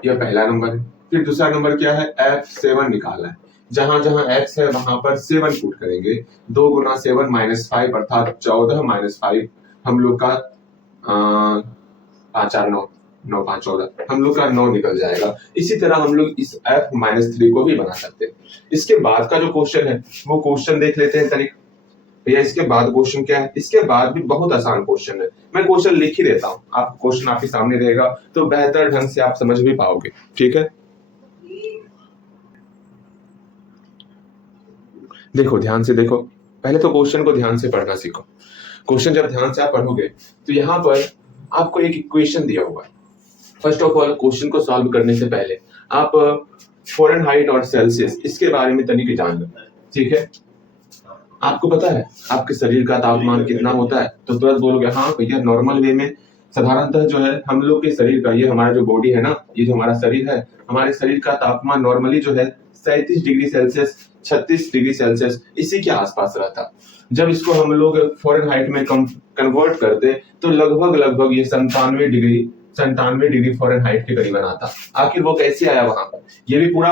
यह पहला नंबर है। फिर दूसरा नंबर क्या है, f7 निकालना है, जहां जहां x है वहां पर 7 पुट करेंगे, 2 गुना 7 माइनस 5 अर्थात 14 माइनस 5 हम लोग का 5 4 9 9 5 14 हम लोग का 9 निकल जाएगा। इसी तरह हम लोग इस f-3 को भी बना सकते हैं। इसके बाद का जो क्वेश्चन है वो क्वेश्चन देख लेते हैं तनिक। भैया इसके बाद क्वेश्चन क्या है, इसके बाद भी बहुत आसान क्वेश्चन है, मैं क्वेश्चन लिख ही देता हूँ, आप क्वेश्चन आपके सामने रहेगा तो बेहतर ढंग से आप समझ भी पाओगे, ठीक है। देखो ध्यान से देखो, पहले तो क्वेश्चन को ध्यान से पढ़ना सीखो। क्वेश्चन जब ध्यान से आप पढ़ोगे तो यहाँ पर आपको एक इक्वेशन दिया हुआ है। फर्स्ट ऑफ ऑल क्वेश्चन को सॉल्व करने से पहले आप फ़ारेनहाइट और सेल्सियस इसके बारे में तनिक जान लो, ठीक है। आपको पता है आपके शरीर का तापमान कितना होता है, तो तुरंत बोलोगे हाँ भैया नॉर्मल वे में साधारणतः जो है हम लोग के शरीर का, ये हमारा जो बॉडी है ना, ये जो हमारा शरीर है, हमारे शरीर का तापमान नॉर्मली जो है 37 डिग्री सेल्सियस 36 डिग्री सेल्सियस इसी के आसपास रहता। जब इसको हम लोग फ़ारेनहाइट में कन्वर्ट करते तो लगभग ये 97 डिग्री फ़ारेनहाइट के करीब आता। आखिर वो कैसे आया वहां पर, ये भी पूरा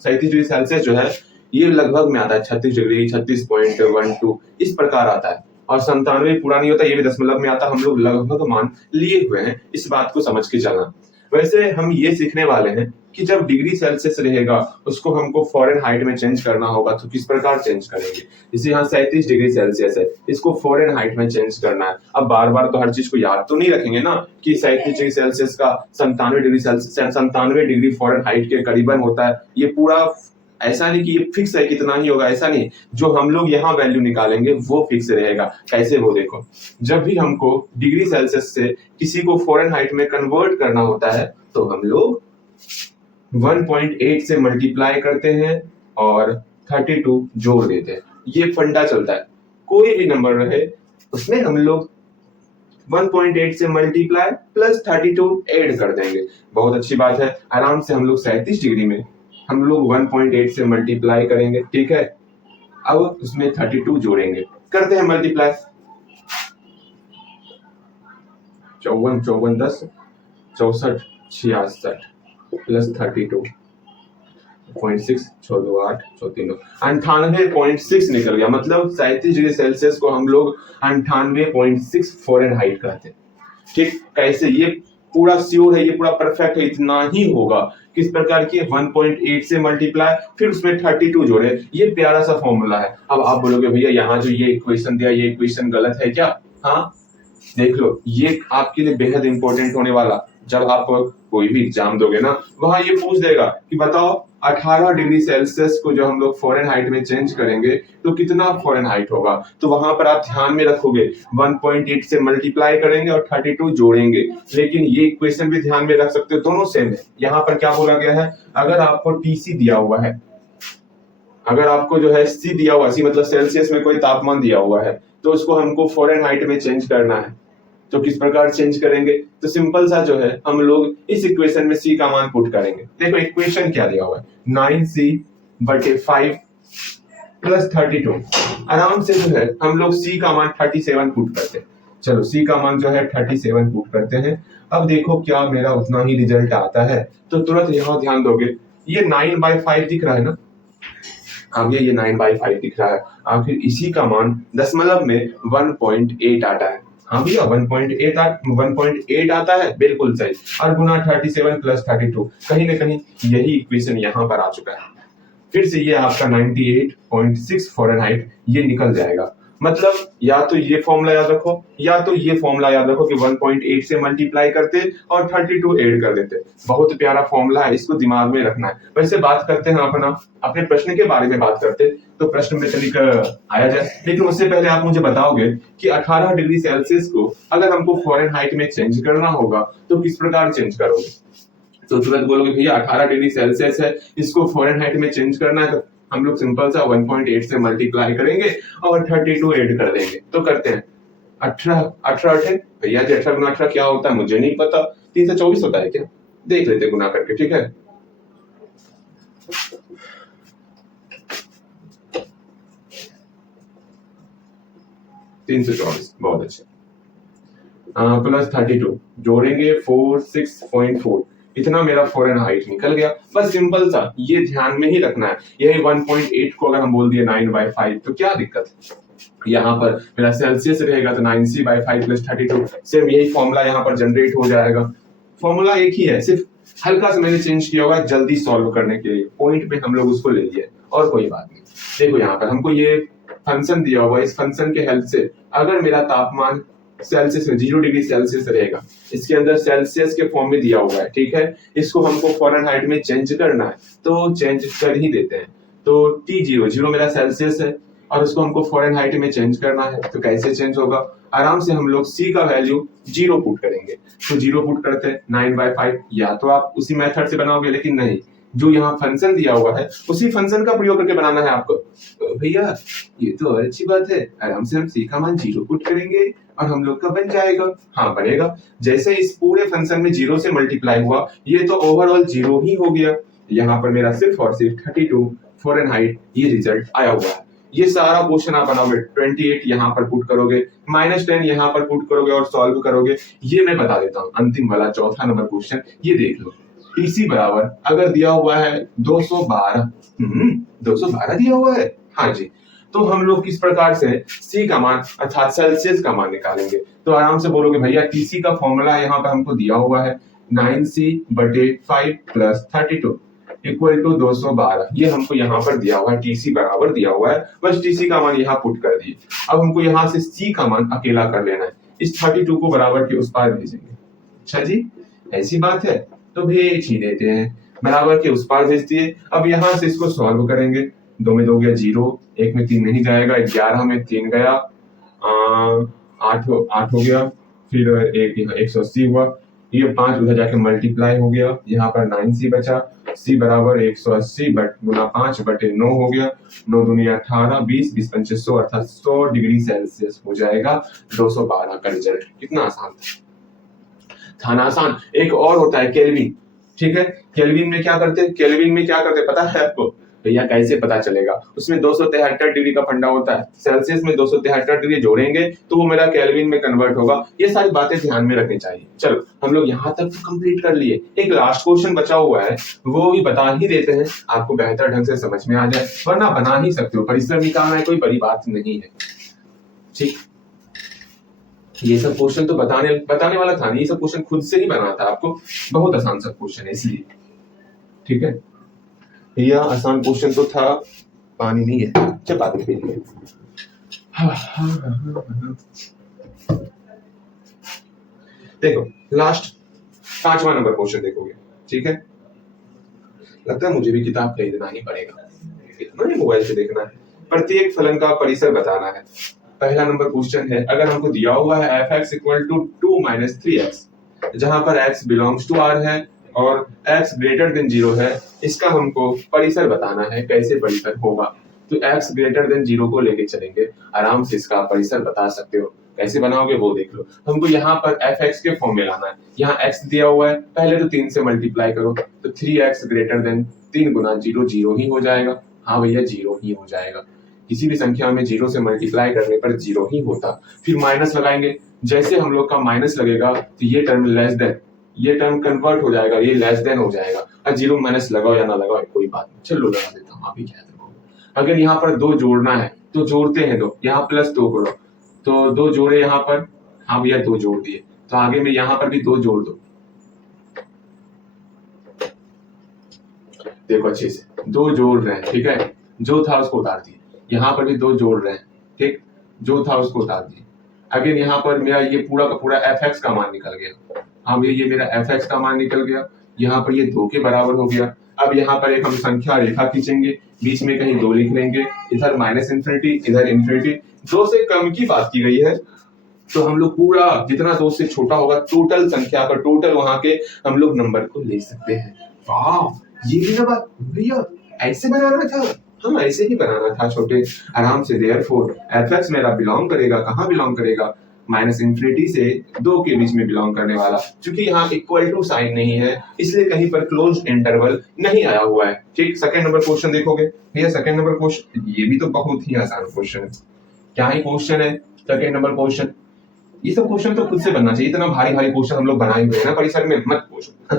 37 डिग्री सेल्सियस जो है ये लगभग में आता है 36 डिग्री 36.12 इस प्रकार आता है, और 97 पूरा नहीं होता, ये भी दशमलव में आता। हम लोग लगभग मान लिए हुए हैं, इस बात को समझ के चलना। वैसे हम ये सीखने वाले हैं कि जब डिग्री सेल्सियस रहेगा उसको हमको फ़ारेनहाइट में चेंज करना होगा, तो किस प्रकार चेंज करेंगे। जैसे यहाँ 37 डिग्री सेल्सियस है, इसको फ़ारेनहाइट में चेंज करना है। अब बार बार तो हर चीज को याद तो नहीं रखेंगे ना कि 37 डिग्री सेल्सियस का 97 डिग्री फ़ारेनहाइट के करीबन होता है। ये पूरा ऐसा नहीं कि ये फिक्स है कितना ही होगा, ऐसा नहीं, जो हम लोग यहाँ वैल्यू निकालेंगे वो फिक्स रहेगा। कैसे, वो देखो, जब भी हमको डिग्री सेल्सियस से किसी को फ़ारेनहाइट में कन्वर्ट करना होता है तो हम लोग 1.8 से मल्टीप्लाई करते हैं और 32 जोड़ देते हैं। ये फंडा चलता है, कोई भी नंबर रहे उसमें हम लोग 1.8 से मल्टीप्लाई प्लस 32 ऐड कर देंगे। बहुत अच्छी बात है, आराम से हम लोग 37 डिग्री में हम लोग 1.8 से मल्टीप्लाई करेंगे, ठीक है। अब उसमें 32 जोड़ेंगे, करते हैं मल्टीप्लाई, 54 54 10 64 66 प्लस 32.6 6 8 98.6 निकल गया। मतलब 37 डिग्री सेल्सियस को हम लोग 98.6 फ़ारेनहाइट कहते हैं, ठीक। कैसे, ये पूरा श्योर है, ये पूरा परफेक्ट है, इतना ही होगा। किस प्रकार की, 1.8 से मल्टीप्लाई फिर उसमें 32 जोड़े, ये प्यारा सा फॉर्मूला है। अब आप बोलोगे भैया यहाँ जो ये इक्वेशन दिया ये इक्वेशन गलत है क्या। हाँ देख लो, ये आपके लिए बेहद इंपॉर्टेंट होने वाला, जब आप कोई भी एग्जाम दोगे ना वहां ये पूछ देगा कि बताओ 18 डिग्री सेल्सियस को जो हम लोग फ़ारेनहाइट में चेंज करेंगे तो कितना फ़ारेनहाइट होगा। तो वहां पर आप ध्यान में रखोगे 1.8 से मल्टीप्लाई करेंगे और 32 जोड़ेंगे। लेकिन ये इक्वेशन भी ध्यान में रख सकते हो, दोनों सेम है। यहाँ पर क्या बोला गया है, अगर आपको TC दिया हुआ है, अगर आपको जो है C दिया हुआ, C मतलब सेल्सियस में कोई तापमान दिया हुआ है, तो उसको हमको फ़ारेनहाइट में चेंज करना है, तो किस प्रकार चेंज करेंगे। तो सिंपल सा जो है हम लोग इस इक्वेशन में C का मान पुट करेंगे। देखो इक्वेशन क्या दिया हुआ है, 9C/5 प्लस 32। आराम से जो है हम लोग C का मान 37 पुट करते हैं। चलो C का मान जो है 37 पुट करते हैं। अब देखो क्या मेरा उतना ही रिजल्ट आता है, तो तुरंत यहाँ ध्यान दोगे, ये 9/5 दिख रहा है ना, आगे ये 9/5 दिख रहा है, आखिर इसी का मान दशमलव में 1.8 आता है। हाँ भैया 1.8 आता है, बिल्कुल सही। और गुना 37 प्लस 32, कहीं ना कहीं यही इक्वेशन यहाँ पर आ चुका है। फिर से ये आपका 98.6 फ़ारेनहाइट ये निकल जाएगा। मतलब या तो ये फॉर्मूला याद रखो या तो ये फॉर्मूला याद रखो कि 1.8 से मल्टीप्लाई करते और 32 ऐड कर देते। बहुत प्यारा फॉर्मूला है, इसको दिमाग में रखना है। वैसे बात करते हैं अपने प्रश्न के बारे में बात करते, तो प्रश्न में चलिए आया जाए। लेकिन उससे पहले आप मुझे बताओगे कि 18 डिग्री सेल्सियस को अगर हमको फ़ारेनहाइट में चेंज करना होगा तो किस प्रकार चेंज करोगे। तो तुरंत बोलोगे भैया 18 डिग्री सेल्सियस है, इसको फ़ारेनहाइट में चेंज करना है, तो हम लोग सिंपल सा 1.8 से मल्टीप्लाई करेंगे और 32 ऐड कर देंगे। तो करते हैं 18 भैया जी 18 गुना 18 क्या होता है मुझे नहीं पता, 3 से 24 होता है क्या? देख लेते गुना करके, ठीक है। 3 से 24, बहुत अच्छे। प्लस 32 जोड़ेंगे 46.4, इतना मेरा फ़ारेनहाइट निकल गया। बस सिंपल सा, ये ध्यान में ही रखना है। यही 1.8 को अगर हम बोल दिए 9/5 तो क्या दिक्कत है? यहाँ पर मेरा सेल्सियस रहेगा तो 9c/5 प्लस 32, सिर्फ यही फॉर्मूला यहाँ पर जनरेट हो जाएगा। फॉर्मूला एक ही है, सिर्फ हल्का सा मैंने चेंज किया होगा जल्दी सॉल्व करने के लिए। पॉइंट पे हम लोग उसको ले लिए और कोई बात नहीं। देखो यहाँ पर हमको ये फंक्शन दिया हुआ है, इस फंक्शन के हेल्प से अगर मेरा तापमान सेल्सियस में 0 डिग्री सेल्सियस रहेगा, इसके अंदर सेल्सियस के फॉर्म में दिया हुआ है, ठीक है। इसको हमको फ़ारेनहाइट में चेंज करना है तो चेंज कर ही देते हैं। तो T0 मेरा सेल्सियस है और उसको हमको फ़ारेनहाइट में चेंज करना है, तो कैसे चेंज होगा? आराम से हम लोग C का वैल्यू 0 पुट करेंगे। तो 0 पुट करते हैं 9/5, या तो आप उसी मेथड से बनाओगे, लेकिन नहीं, जो यहाँ फंक्शन दिया हुआ है उसी फंक्शन का प्रयोग करके बनाना है आपको। तो भैया ये तो और अच्छी बात है, आराम से हम C का मान 0 पुट करेंगे और हम लोग का बन जाएगा। हाँ बनेगा, जैसे इस पूरे फंक्शन में 0 से मल्टीप्लाई हुआ, ये तो ओवरऑल 0 ही हो गया। यहाँ पर मेरा सिर्फ और सिर्फ 32 फ़ारेनहाइट ये रिजल्ट आया हुआ है। ये सारा क्वेश्चन आप बनाओगे, 28 यहाँ पर पुट करोगे, -10 यहाँ पर पुट करोगे और सॉल्व करोगे। ये मैं बता देता हूँ, अंतिम वाला चौथा नंबर क्वेश्चन ये देख लो। TC बराबर अगर दिया हुआ है 212, 212 दिया हुआ है, हाँ जी, तो हम लोग किस प्रकार से C का मान अर्थात सेल्सियस का मान निकालेंगे? तो आराम से बोलोगे भैया TC का फॉर्मूला यहाँ पर हमको दिया हुआ है 9c/5 प्लस 32 इक्वल टू 212। ये हमको यहाँ पर दिया हुआ है, TC बराबर दिया हुआ है, बस TC का मान यहाँ पुट कर दिए। अब हमको यहाँ से C का मान अकेला कर लेना है, इस 32 को बराबर के उस पार भेजेंगे। अच्छा जी, ऐसी बात है तो भेज ही देते हैं, बराबर के उस पार भेज दिए। अब यहाँ से इसको सॉल्व करेंगे, 2 में 2 गया 0, 1 में 3 नहीं जाएगा, 11 में 3 गया, 8 हो गया, फिर एक यहाँ 180 हुआ, ये 5 उधर जाके मल्टीप्लाई हो गया, यहाँ पर 9c बचा। C बराबर 180 गुना 5/9 हो गया, 9 दूनी 18, 20 20 पंचे 100 अर्थात 100 डिग्री सेल्सियस हो जाएगा 212 का रिजल्ट। कितना आसान था ना? आसान। एक और होता है केल्विन, ठीक है। केल्विन में क्या करते पता है आपको? भैया कैसे पता चलेगा? उसमें 273 डिग्री का फंडा होता है, सेल्सियस में 273 डिग्री जोड़ेंगे तो वो मेरा केल्विन में कन्वर्ट होगा। ये सारी बातें ध्यान में रखनी चाहिए। चलो हम लोग यहाँ तक तो कंप्लीट कर लिए, एक लास्ट क्वेश्चन बचा हुआ है, वो भी बता ही देते हैं, आपको बेहतर ढंग से समझ में आ जाए, वरना बना ही सकते हो, परिश्रम निकालना है, कोई बड़ी बात नहीं है, ठीक। ये सब क्वेश्चन तो बताने वाला था नहीं, ये सब क्वेश्चन खुद से ही बनाना था आपको, बहुत आसान सा क्वेश्चन है इसलिए, ठीक है। यह आसान क्वेश्चन तो था, पानी नहीं है, चपाती पी लिए। देखो लास्ट 5वां नंबर क्वेश्चन देखोगे, ठीक है। लगता है मुझे भी किताब खरीदना ही पड़ेगा, इतना ही मोबाइल से देखना है। प्रत्येक फलन का परिसर बताना है। पहला नंबर क्वेश्चन है, अगर हमको दिया हुआ है f(x = 2 - 3x), जहां पर x बिलोंग्स टू R है और x ग्रेटर देन 0 है, इसका हमको परिसर बताना है। कैसे परिसर होगा? तो x ग्रेटर देन 0 को लेके चलेंगे, आराम से इसका परिसर बता सकते हो। कैसे बनाओगे वो देख लो। हमको यहाँ पर fx के फॉर्म में लाना है, यहाँ x दिया हुआ है, पहले तो 3 से मल्टीप्लाई करो, तो 3x ग्रेटर देन 3 गुना 0 0 ही हो जाएगा। हाँ भैया 0 ही हो जाएगा, किसी भी संख्या में 0 से मल्टीप्लाई करने पर 0 ही होता। फिर माइनस लगाएंगे, जैसे हम लोग का माइनस लगेगा तो ये टर्म लेस देन, ये टर्म कन्वर्ट हो जाएगा, ये लेस देन हो जाएगा। अब 0 माइनस लगाओ या ना लगाओ कोई बात नहीं, चलो लगा देता हूँ, अभी क्या देखो। अगर यहाँ पर 2 जोड़ना है तो जोड़ते हैं 2, यहाँ प्लस 2 करो, तो 2 जोड़े यहाँ पर, हाँ भैया 2 जोड़ दिए, तो आगे में यहाँ पर भी 2 जोड़ दो। देखो अच्छे से 2 जोड़ रहे हैं, ठीक है, जो था उसको उतार दिए, यहाँ पर भी 2 जोड़ रहे हैं, ठीक, जो था उसको उतार दिए। अगेन यहाँ पर मेरा ये पूरा का पूरा fx का मान निकल गया। हाँ भैया ये मेरा fx का मान निकल गया, यहाँ पर ये 2 के बराबर हो गया। अब यहाँ पर एक हम संख्या रेखा खींचेंगे, बीच में कहीं 2 लिख लेंगे, इधर -इंफिनिटी इधर इंफिनिटी, 2 से कम की बात की गई है, तो हम लोग पूरा जितना 2 से छोटा होगा टोटल संख्या का टोटल वहां के हम लोग नंबर को ले सकते हैं। वाह, ये भी ना बात भैया, ऐसे बनाना था। हाँ ऐसे ही बनाना था छोटे, आराम से। देयरफॉर fx मेरा बिलोंग करेगा, कहाँ बिलोंग करेगा? माइनस इंफिनिटी से 2 के बीच में बिलोंग करने वाला। क्योंकि यहाँ इक्वल टू साइन नहीं है इसलिए कहीं पर क्लोज इंटरवल नहीं आया हुआ है। ठीक, सेकंड नंबर क्वेश्चन देखोगे भैया, सेकंड नंबर क्वेश्चन ये भी तो बहुत ही आसान क्वेश्चन है। क्या ही क्वेश्चन है सेकंड नंबर क्वेश्चन, ये सब क्वेश्चन तो खुद से बनना चाहिए, इतना भारी भारी क्वेश्चन हम लोग बनाए हुए हैं ना परिसर में, मत पूछो।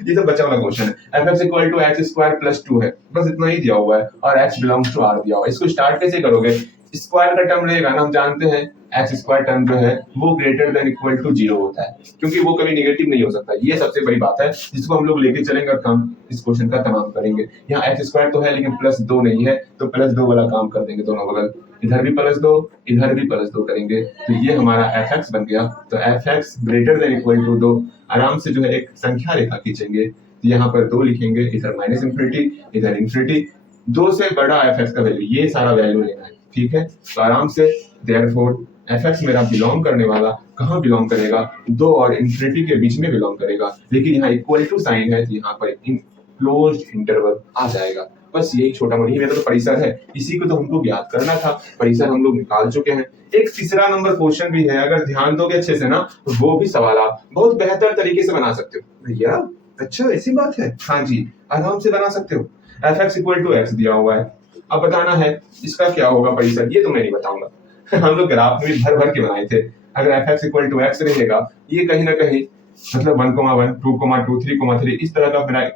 ये तो बच्चा वाला क्वेश्चन है। F x equal to x square plus 2 है, बस इतना ही दिया हुआ है और एक्स बिलोंग्स टू आर दिया हुआ है। इसको स्टार्ट कैसे करोगे, स्क्वायर का टर्म रहेगा ना, हम जानते हैं एक्स स्क्वायर टर्म जो है वो ग्रेटर देन इक्वल टू 0 होता है, क्योंकि वो कभी नेगेटिव नहीं हो सकता। ये सबसे बड़ी बात है जिसको हम लोग लेके चलेंगे और काम इस क्वेश्चन का तमाम करेंगे। यहाँ एक्स स्क्वायर तो है लेकिन प्लस 2 नहीं है, तो प्लस 2 वाला काम कर देंगे दोनों बगल, इधर भी प्लस 2 इधर भी प्लस 2 करेंगे, तो ये हमारा एफ एक्स बन गया। तो f x greater than equal to 2, आराम से जो है एक संख्या रेखा खींचेंगे, यहाँ पर 2 लिखेंगे, इधर माइनस इंफिनिटी इधर इंफिनिटी, 2 से बड़ा एफ एक्स का वैल्यू, ये सारा वैल्यू लेना है। ठीक है, तो आराम से देयरफॉर एफ एक्स मेरा बिलोंग करने वाला कहाँ बिलोंग करेगा, 2 और इंफिनिटी के बीच में बिलोंग करेगा, लेकिन यहाँ इक्वल टू साइन है तो यहाँ पर क्लोज्ड इंटरवल आ जाएगा। बस यही छोटा मोटी मेरा तो परिसर है, इसी को तो हमको ज्ञात करना था, परिसर हम लोग निकाल चुके हैं। एक तीसरा नंबर क्वेश्चन भी है, अगर ध्यान दोगे अच्छे से ना तो वो भी सवाल आप बहुत बेहतर तरीके से बना सकते हो। भैया अच्छा ऐसी बात है, हाँ जी आराम से बना सकते हो। F x equal to x दिया हुआ है, अब बताना है इसका क्या होगा परिसर, ये तो मैं नहीं बताऊंगा। हम लोग ग्राफ में भर भर के बनाए थे, अगर f x equal to x रहेगा ये कहीं ना कहीं मतलब 1,1 2,2 3,3 इस तरह का मेरा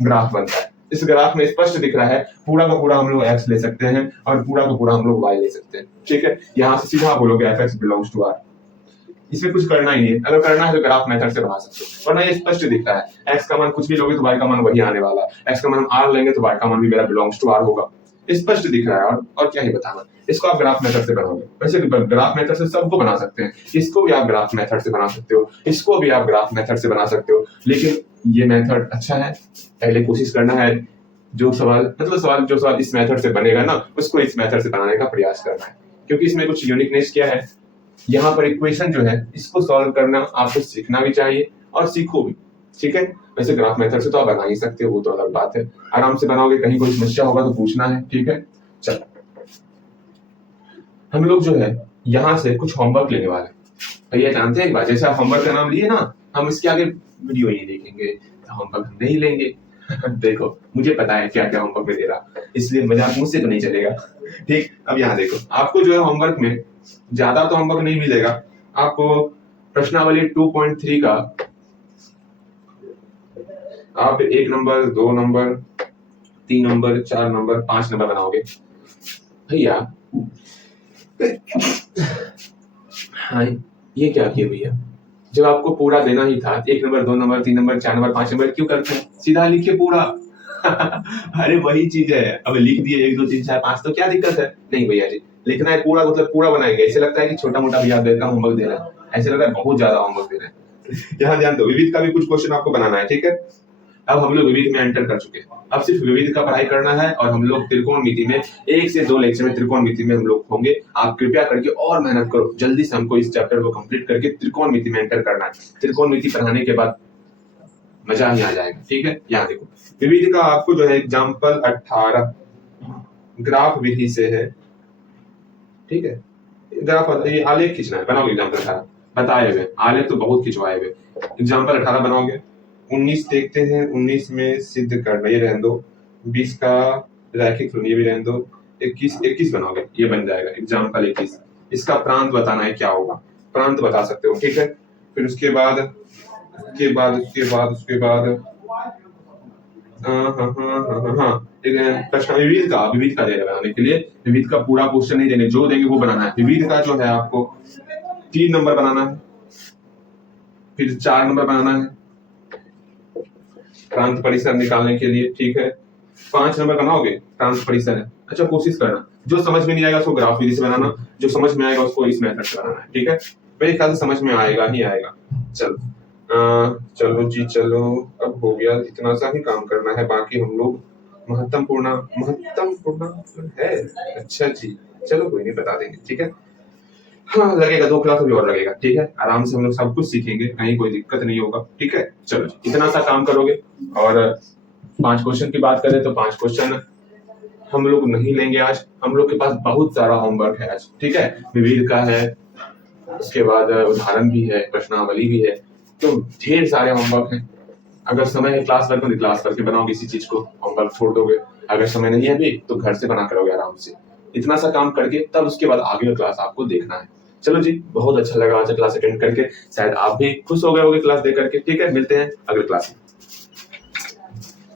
ग्राफ बनता है। इस ग्राफ में स्पष्ट दिख रहा है पूरा का पूरा हम लोग एक्स ले सकते हैं और पूरा का पूरा हम लोग वाई ले सकते हैं। ठीक है, यहाँ से सीधा बोलोगे f x belongs to R, इसमें कुछ करना ही नहीं है। अगर करना है तो ग्राफ मेथड से बना सकते हो, वरना ये स्पष्ट दिखता है एक्स का मान कुछ भी लोगे तो वाई का मान वही आने वाला है, एक्स का मान हम आर लेंगे तो वाई का मान भी मेरा बिलोंग्स टू आर होगा, स्पष्ट दिख रहा है। और क्या ही बताना, इसको आप ग्राफ मेथड से बनाओगे। वैसे ग्राफ मेथड से सबको बना सकते हैं, इसको भी आप ग्राफ मेथड से बना सकते हो, इसको भी आप ग्राफ मेथड से बना सकते हो, लेकिन ये मेथड अच्छा है, पहले कोशिश करना है जो सवाल जो सवाल इस मेथड से बनेगा ना उसको इस मेथड से बनाने का प्रयास करना है, क्योंकि इसमें कुछ यूनिकनेस क्या है, यहाँ पर इक्वेशन जो है इसको सॉल्व करना आपको सीखना भी चाहिए और सीखो भी। ठीक है, वैसे ग्राफ मेथड से तो आप बना ही सकते हो, वो तो अलग बात है, आराम से बनाओगे, कहीं कोई समस्या होगा तो पूछना है। ठीक है, चलो हम लोग जो है यहाँ से कुछ होमवर्क लेने वाले। भैया जानते हैं एक बात, जैसे आप होमवर्क का नाम लिए ना, हम इसके आगे वीडियो ही देखेंगे, तो होमवर्क हम नहीं लेंगे। देखो मुझे पता है क्या क्या होमवर्क में दे रहा, इसलिए मजाक मुझसे तो नहीं चलेगा। ठीक, अब यहाँ देखो आपको जो है होमवर्क में ज्यादा तो होमवर्क नहीं मिलेगा आपको, प्रश्नावली 2.3 का आप 1 number 2 number 3 number 4 number 5 number बनाओगे। भैया हाँ ये क्या किया भैया, जब आपको पूरा देना ही था 1 number 2 number 3 number 4 number 5 number क्यों करते हैं, सीधा लिखिए पूरा। अरे वही चीज है, अब लिख दिए 1 2 3 4 5 तो क्या दिक्कत है, नहीं भैया जी लिखना है पूरा, मतलब पूरा बनाएंगे। ऐसे लगता है कि छोटा मोटा भैया देर का होमवर्क दे रहा है, ऐसे लगता है बहुत ज्यादा होमवर्क दे रहे हैं। यहाँ ध्यान दो, विविध का भी कुछ क्वेश्चन आपको बनाना है। ठीक है, अब हम लोग विविध में एंटर कर चुके हैं, अब सिर्फ विविध का पढ़ाई करना है और हम लोग त्रिकोणमिति में 1 से 2 लेक्चर में त्रिकोणमिति में हम लोग होंगे। आप कृपया करके और मेहनत करो, जल्दी से हमको इस चैप्टर को कंप्लीट करके त्रिकोणमिति में एंटर करना है। त्रिकोणमिति पढ़ाने के बाद मजा ही आ जाएगा। ठीक है, यहाँ देखो विविध का आपको जो है एग्जाम्पल 18 ग्राफ विधि से है। ठीक है, ग्राफ ये आलेख खींचना है, बनाओगे एग्जाम्पल 18 बताए हुए, आलेख तो बहुत खिंचवाए हुए, एग्जाम्पल 18 बनाओगे। 19 देखते हैं, 19 में सिद्ध करना, ये रहने दो। 20 का रैखिक ये भी रहने दो। 21 बनाओगे, ये बन जाएगा एग्जाम्पल 21। इसका प्रांत बताना है क्या होगा, प्रांत बता सकते हो। ठीक है, फिर उसके बाद प्रश्न विविध का दे बनाने के लिए, विविध का पूरा क्वेश्चन नहीं देंगे, जो देंगे वो बनाना है। विविध का जो है आपको 3 नंबर बनाना है, फिर 4 नंबर बनाना है प्रांत परिसर निकालने के लिए। ठीक है, 5 नंबर बनाओगे प्रांत परिसर है। अच्छा कोशिश करना, जो समझ में नहीं आएगा उसको ग्राफ विधि से बनाना, जो समझ में आएगा उसको इस मेथड से बनाना है। ठीक है, मेरे ख्याल से समझ में आएगा ही आएगा। चलो जी चलो, अब हो गया, इतना सा ही काम करना है, बाकी हम लोग महत्वपूर्ण है। अच्छा जी चलो कोई नहीं, बता देंगे। ठीक है, हाँ लगेगा 2 क्लास अभी और लगेगा। ठीक है, आराम से हम लोग सब कुछ सीखेंगे, कहीं कोई दिक्कत नहीं होगा। ठीक है, चलो इतना सा काम करोगे। और 5 क्वेश्चन की बात करें तो 5 क्वेश्चन हम लोग नहीं लेंगे आज, हम लोग के पास बहुत सारा होमवर्क है आज। ठीक है, विविध का है, उसके बाद उदाहरण भी है, प्रश्नावली भी है, तो ढेर सारे होमवर्क हैं। अगर समय है क्लास वर्क में, क्लास करके बनाओ किसी चीज को, होमवर्क छोड़ दोगे। अगर समय नहीं है अभी तो घर से बना करोगे आराम से। इतना सा काम करके तब उसके बाद आगे का क्लास आपको देखना है। चलो जी, बहुत अच्छा लगा आज क्लास अटेंड करके। शायद आप भी खुश हो गए होगे क्लास देख करके। ठीक है, मिलते हैं अगले क्लास में।